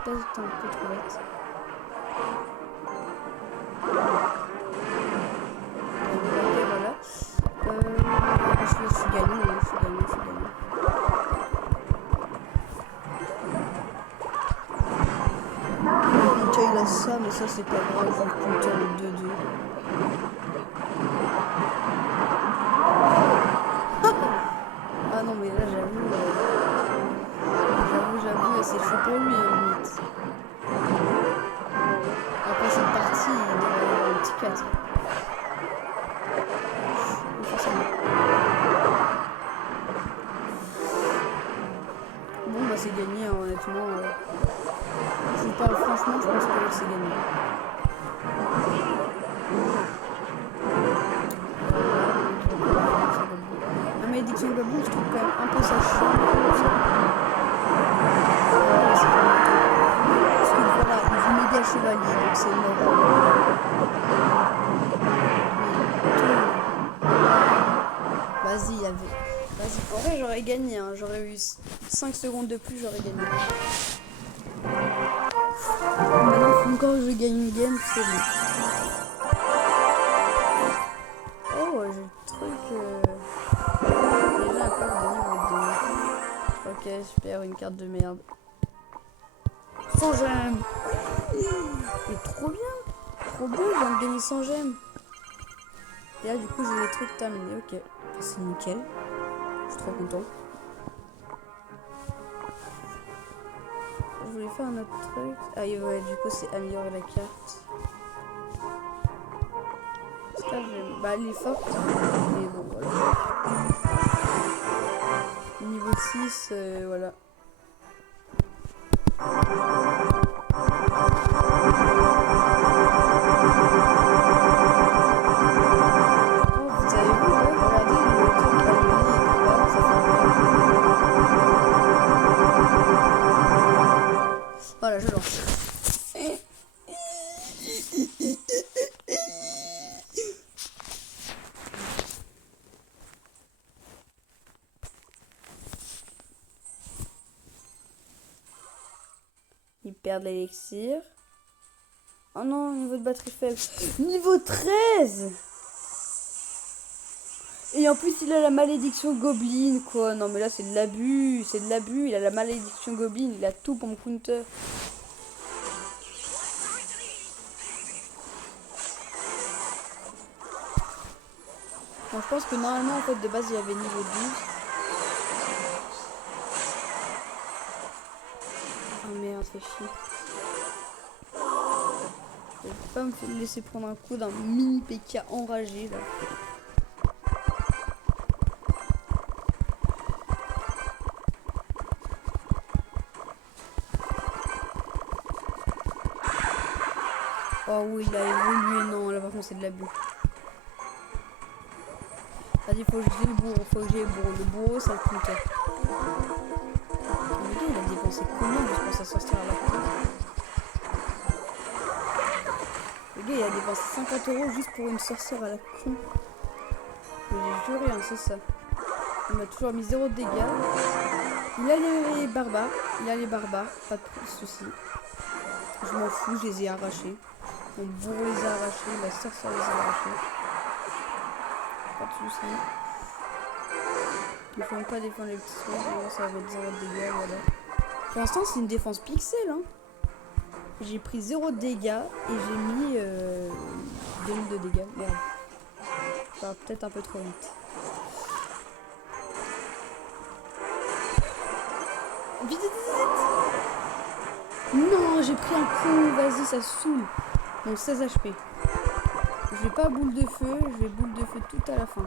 Peut-être un peu trop vite. Voilà. Je suis gagnant, je suis gagnant. Ok, il a ça, mais ça, c'est pas grave. Je vais compter en 2-2. Ah non, mais là, j'avoue, c'est chaud pour lui, limite. Après cette partie, il devrait y avoir un petit 4. Bon, bah, c'est gagné, hein, honnêtement. Je vous parle franchement, je pense que c'est gagné. La malédiction goblin, je trouve quand même un peu ça chiant. Parce que voilà, il joue méga chevalier, donc c'est énorme. Vas-y, il y avait. Vas-y, en vrai, j'aurais gagné. Hein. J'aurais eu 5 secondes de plus, j'aurais gagné. Maintenant, il faut encore que je gagne une game, c'est bon. Oh, j'ai le truc. Déjà un carte de niveau 2. Ok, super, une carte de merde. Sans gemmes. Mais trop bien. Trop beau, je viens de gagner 100 gemmes. Et là, du coup, j'ai les trucs terminés. Ok, c'est nickel. Je suis trop content. Je voulais faire un autre truc. Ah ouais, du coup, c'est améliorer la carte. Bah, elle est forte. Mais bon, voilà. Niveau 6, voilà. Voilà, je lance. Ils perdent l'élixir. Oh non, niveau de batterie faible. Niveau 13. Et en plus, il a la malédiction goblin, quoi. Non, mais là, c'est de l'abus. C'est de l'abus. Il a la malédiction goblin. Il a tout pour me counter. Bon, je pense que normalement, en fait, de base, il y avait niveau 12. Oh merde, fait chier. Je vais pas me laisser prendre un coup d'un mini PK enragé, là. Oh oui, il a évolué. Non, là, par contre, c'est de l'abus. Vas-y, faut que j'ai le bourreau. Le bourreau, ça le compte. Le gars, il a dépensé combien juste pour sa sorcière à la con? Le gars, il a dépensé 50 € juste pour une sorcière à la con. Mais j'ai juré, hein, c'est ça. Il m'a toujours mis 0 de dégâts. Il a les barbares. Pas de soucis. Je m'en fous, je les ai arrachés. Mon bourreau les a arrachés. La sorcière les a arrachés. Pas de soucis. Il ne faut même pas défendre les petits soins. Ça va être 0 de dégâts. Voilà. Pour l'instant, c'est une défense pixel. Hein. J'ai pris 0 de dégâts et j'ai mis 2000 de dégâts. Merde. Ça va peut-être un peu trop vite. Vite, vite, vite. Non, j'ai pris un coup. Vas-y, ça saoule. Bon, 16 HP. Je vais pas boule de feu. Je vais boule de feu tout à la fin.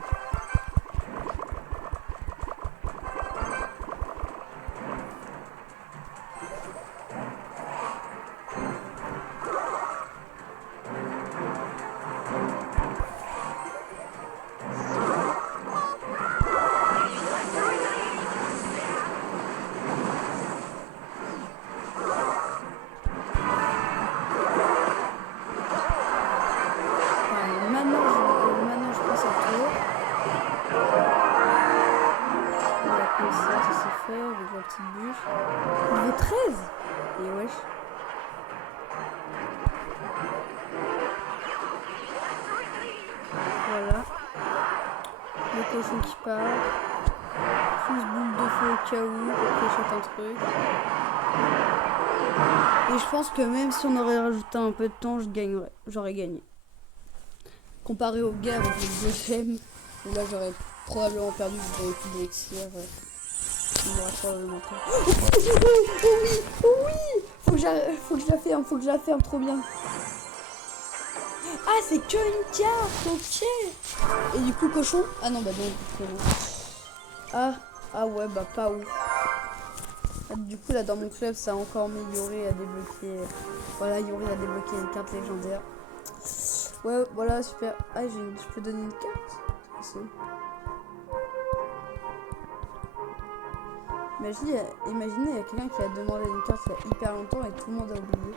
Avec la petite bûche. Niveau 13. Et wesh. Voilà. Le cochon qui part. Plus boule de feu au cas où. Pour que j'achète un truc. Et je pense que même si on aurait rajouté un peu de temps, j'aurais gagné. Comparé au gars avec le deuxième, où là j'aurais probablement perdu, j'aurais plus d'élixir. Il m'aura probablement pris. Oh oui, oh oui. Faut que je la ferme, trop bien. Ah, c'est que une carte, ok. Et du coup, cochon. Ah non, bah non. Ah ouais, bah pas ouf. Ah, du coup, là dans mon club, ça a encore mis Yori à débloquer. Voilà, Yori a débloqué une carte légendaire. Ouais, voilà, super. Ah, je peux donner une carte. Imaginez, il y a quelqu'un qui a demandé une carte il y a hyper longtemps et tout le monde a oublié.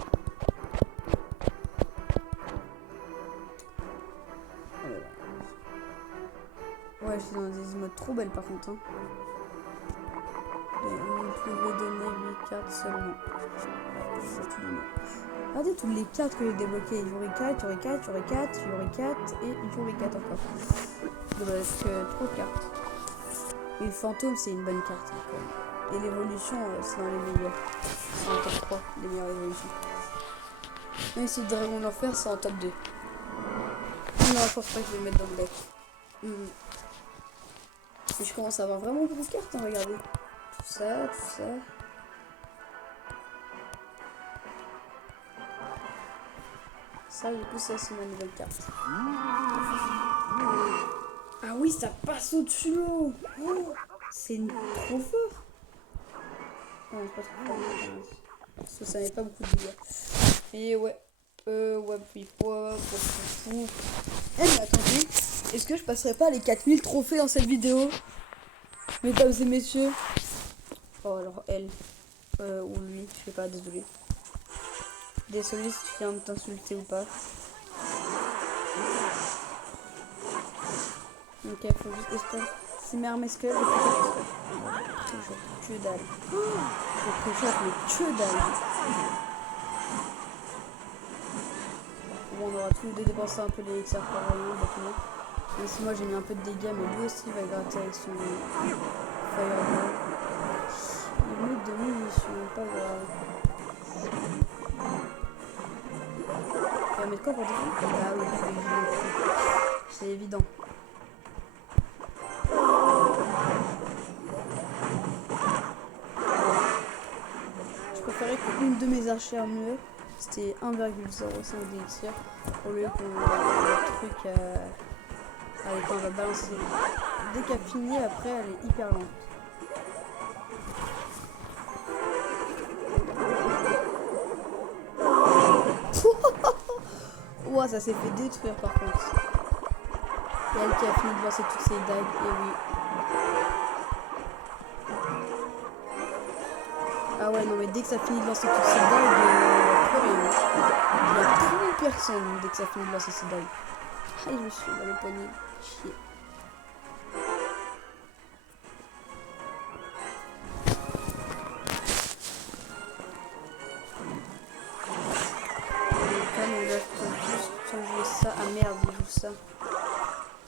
Ouais, je suis dans des emotes trop belles par contre. Hein. Et vous pouvez donner 8 cartes seulement. Regardez toutes les cartes que j'ai débloquées. Yuri 4, Yuri 4, Yuri 4, Yuri 4 et Yuri 4 encore. Donc trop de cartes. Et le fantôme, c'est une bonne carte. Hein, et l'évolution, c'est dans les meilleurs. C'est en top 3, les meilleures évolutions. Même si le dragon de l'enfer, c'est en top 2. Non, je pense pas que je vais le mettre dans le deck. Et je commence à avoir vraiment beaucoup de cartes, hein, regardez. Tout ça. Ça, du coup, ça, c'est ma nouvelle carte. Ah oui, ça passe au-dessus l'eau. Oh, c'est trop fort. Non, c'est pas trop fort. Parce que ça n'est pas beaucoup de dégâts. Et ouais. Puis quoi. Eh, mais attendez. Est-ce que je passerai pas les 4000 trophées dans cette vidéo? Mesdames et messieurs. Oh, alors elle. Ou lui. Je sais pas, désolé. Désolé si tu viens de t'insulter ou pas. Ok, faut juste espérer. C'est mes armes esclaves, j'ai plus que dalle. J'ai pris cher, mais que dalle. Bon, on aura tous les deux dépensé un peu d'élixir par rayon, bêtement. Même si moi j'ai mis un peu de dégâts, mais lui aussi va gratter avec son fireball. Il met de munitions, pas grave. Il va mettre quoi pour défendre? Ah oui, c'est évident. Je préférais qu'une de mes archères mieux, c'était 1,05 d'élixir, au lieu qu'on le truc avec quoi on va balancer. Dès qu'elle finit, après elle est hyper lente. Ouah, ça s'est fait détruire par contre. Et elle qui a fini de lancer toutes ses dagues, et oui. Ah ouais, non mais dès que ça finit de lancer toutes ses dagues, il n'y a plus rien. Il n'y a plus personne dès que ça finit de lancer ses dagues. Ah, je me suis mal au poignet. Chier. ça?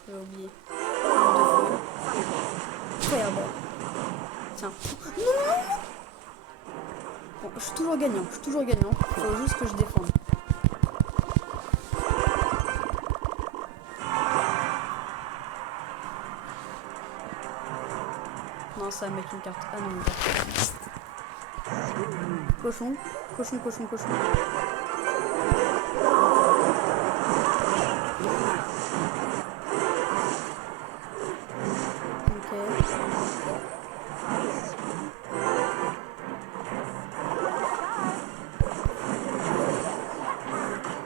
J'ai oublié. Boule de feu. Fireball. Tiens. Non, non, non. Bon, je suis toujours gagnant. Faut juste que je défende. Non, ça va mettre une carte. Ah non, une carte. Cochon. Cochon. Ok.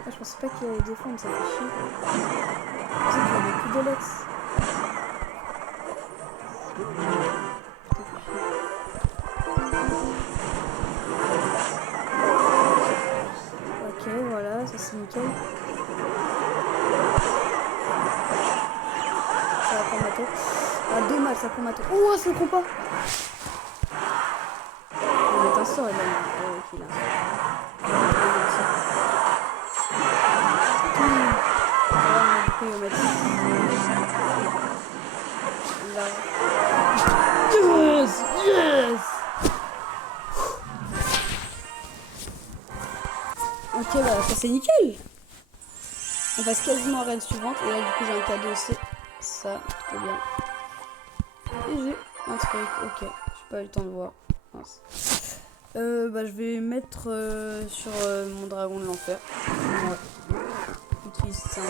Ah, je pensais pas qu'il allait défendre, ça fait chier. Je pensais qu'il avait plus de lettres. Ok, voilà, ça c'est nickel. Ça va prendre ma tête. Ah, dommage, ça prend ma tête. Oh, ça ne prend pas. Il va mettre un sort, il va mettre. Oh, ok, là. Il va mettre. Là. Yes! Yes! Ok, bah ça c'est nickel. On passe quasiment à reine suivante. Et là du coup j'ai un cadeau, c'est ça, trop bien. Et j'ai un truc, ok. J'ai pas eu le temps de voir. Mince. Bah je vais mettre sur mon dragon de l'enfer. Ouais. Utilise ça.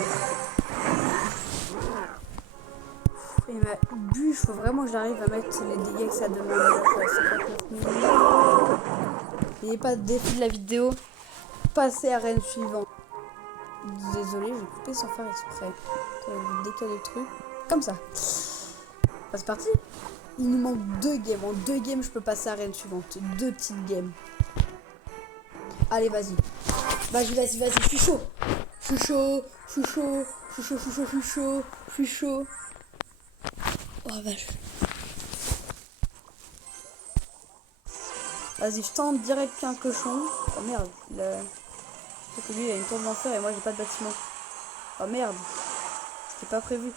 Et ma bûche, faut vraiment que j'arrive à mettre les dégâts que ça demande. N'ayez pas de défi de la vidéo. Passer à reine suivante. Désolé, j'ai coupé sans faire exprès. Je vais décaler le truc. Comme ça. Bah, c'est parti. Il nous manque 2 games. En 2 games, je peux passer à reine suivante. 2 petites games. Allez, vas-y. Vas-y. Je suis chaud. Je suis chaud. Oh, vache. Vas-y, je tente direct qu'un cochon. Oh merde. Sauf que lui, il a une tour de l'enfer et moi, j'ai pas de bâtiment. Oh merde. C'était pas prévu.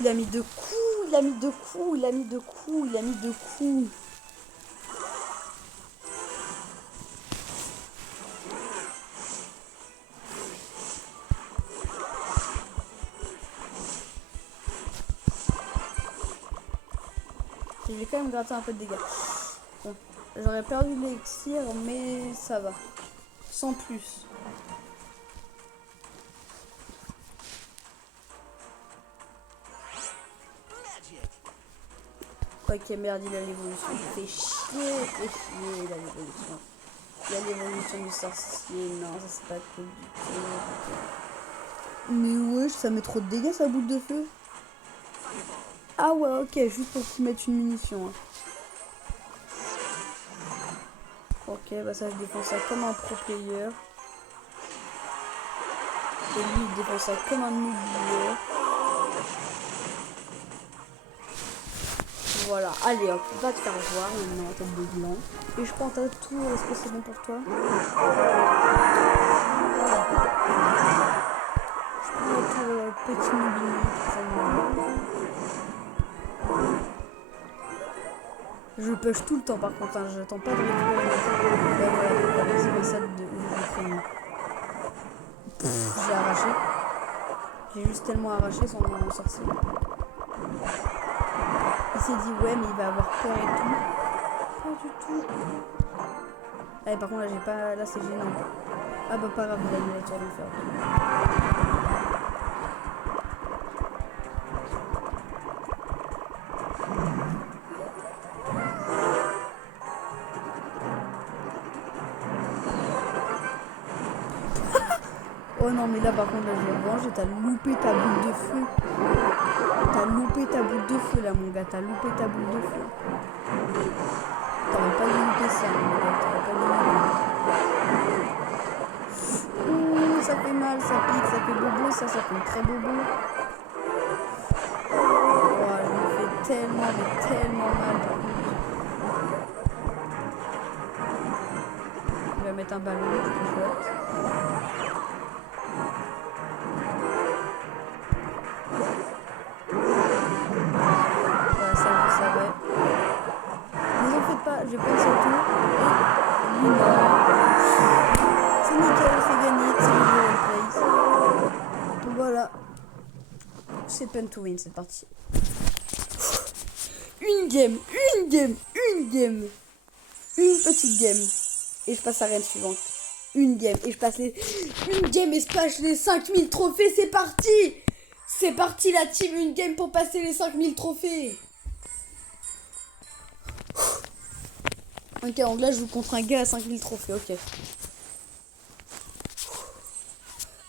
Il a mis 2 coups. Il a mis 2 coups. Je vais quand même gratter un peu de dégâts. Bon, j'aurais perdu l'élixir, mais ça va. Sans plus. Ok, merde, il a l'évolution. Il fait chier, il a l'évolution. Il a l'évolution du sorcier. Non, ça c'est pas cool du tout. Mais wesh, ça met trop de dégâts sa boule de feu. Ah ouais, ok, juste pour qu'il mette une munition. Hein. Ok, bah ça je défends ça comme un pro player. Et lui il défend ça comme un noob player. Voilà, allez hop, va te faire voir maintenant, tête de gland. Et je prends ta tour, est-ce que c'est bon pour toi? Je prends la tour petit mobilier. Je push tout le temps par contre, hein. J'attends pas de récupérer. Là voilà, c'est comme ça de premier. J'ai arraché. J'ai juste tellement arraché sans m'en sortir. Il s'est dit ouais mais il va avoir peur et tout. Pas du tout. Ah, par contre là j'ai pas. Là c'est gênant. Ah bah pas grave, il a mis la tour d'enfer. Oh non mais là par contre là je vais venger, t'as loupé ta boule de feu. T'as loupé ta boule de feu là mon gars, t'as loupé ta boule de feu. T'aurais pas dû louper ça mon gars, t'aurais pas dû louper. Ouh, ça fait mal, ça pique, ça fait bobo, ça fait très bobo. Oh, je me fais tellement mal par contre. Il va mettre un ballon, c'est chouette. là, je vais prendre ça tout. Et lui, non. C'est nickel, c'est gagné, c'est le jeu place. Donc voilà. C'est pen to win cette partie. Une game. Une petite game. Et je passe à la suivante. Une game. Et je passe les... Une game et je passe les 5000 trophées. C'est parti. C'est parti la team. Une game pour passer les 5000 trophées. Ok, donc là je joue contre un gars à 5000 trophées. Ok.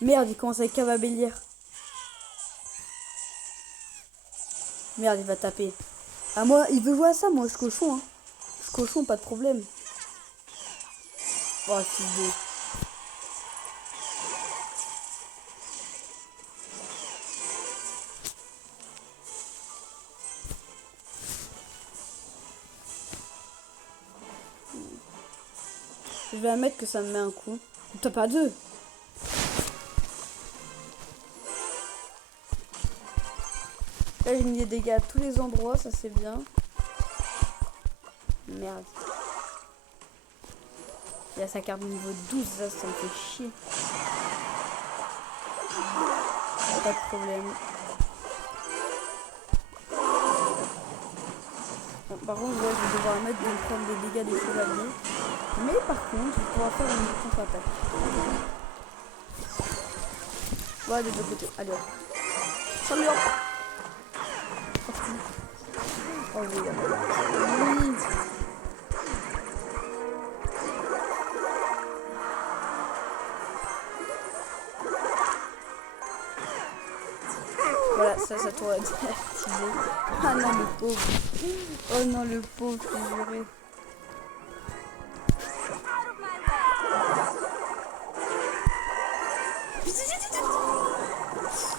Merde, il commence avec Cavabellière. Merde, il va taper. Ah moi, il veut jouer à ça, moi je cochon. Hein. Je cochon, pas de problème. Oh, c'est beau. Je vais admettre que ça me met un coup. T'as pas deux. Là j'ai mis des dégâts à tous les endroits, ça c'est bien. Merde. Il y a sa carte niveau 12, ça me fait chier. Pas de problème. Bon, par contre, ouais, je vais devoir mettre de prendre des dégâts des chevaliers. Mais par contre, je vais pouvoir faire une contre-attaque. Ouais, des deux côtés. Allez hop. Salut hop. Oh oui, oui. Voilà, ça t'aurait été activé. Ah non, le pauvre. Oh non, le pauvre, je te jurais.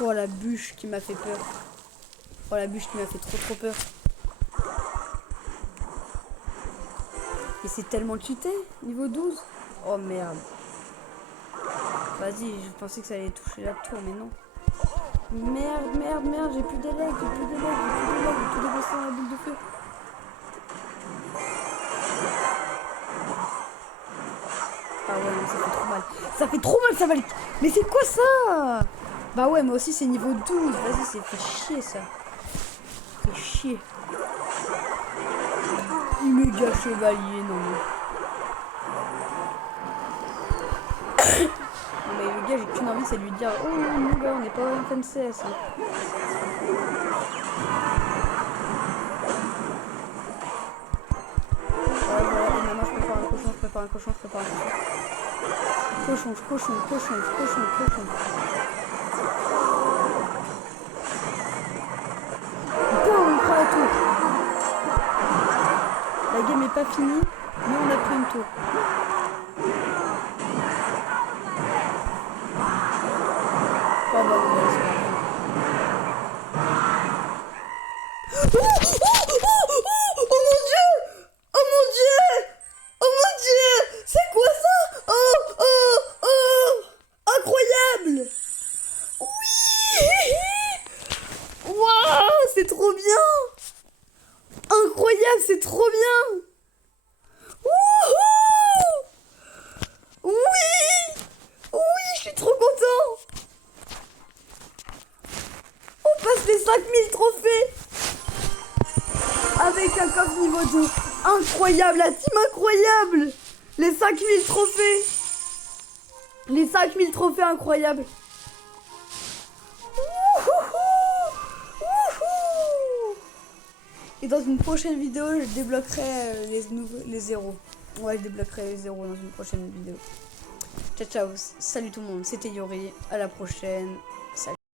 Oh la bûche qui m'a fait peur. Oh la bûche qui m'a fait trop peur. Et c'est tellement cheaté, niveau 12. Oh merde. Vas-y, je pensais que ça allait toucher la tour, mais non. Merde, j'ai plus d'élèves, j'ai tout dépassé dans la boule de feu. Ah ouais, mais ça fait trop mal. Ça fait trop mal, ça va. Mais c'est quoi ça? Bah ouais, moi aussi c'est niveau 12. Vas-y, c'est fait chier ça. Fait chier. Méga chevalier, non mais. Non mais le gars, j'ai qu'une envie, c'est de lui dire oh mon gars, on n'est pas en FNCS. Hein. Voilà, et maintenant je prépare un cochon. Cochon. On prend la tour. La game est pas finie, mais on a pris une tour. Oh bah oh mon dieu, c'est quoi ça? Oh, incroyable. Oui. Waouh, c'est trop bien. Incroyable, c'est trop bien. Wouhou. Oui, je suis trop content. On passe les 5000 trophées avec un coffre niveau 2. Incroyable, la team incroyable. Les 5000 trophées. Les 5000 trophées incroyables. Et dans une prochaine vidéo, je débloquerai les zéros. Ouais, je débloquerai les zéros dans une prochaine vidéo. Ciao, salut tout le monde, c'était Yori, à la prochaine.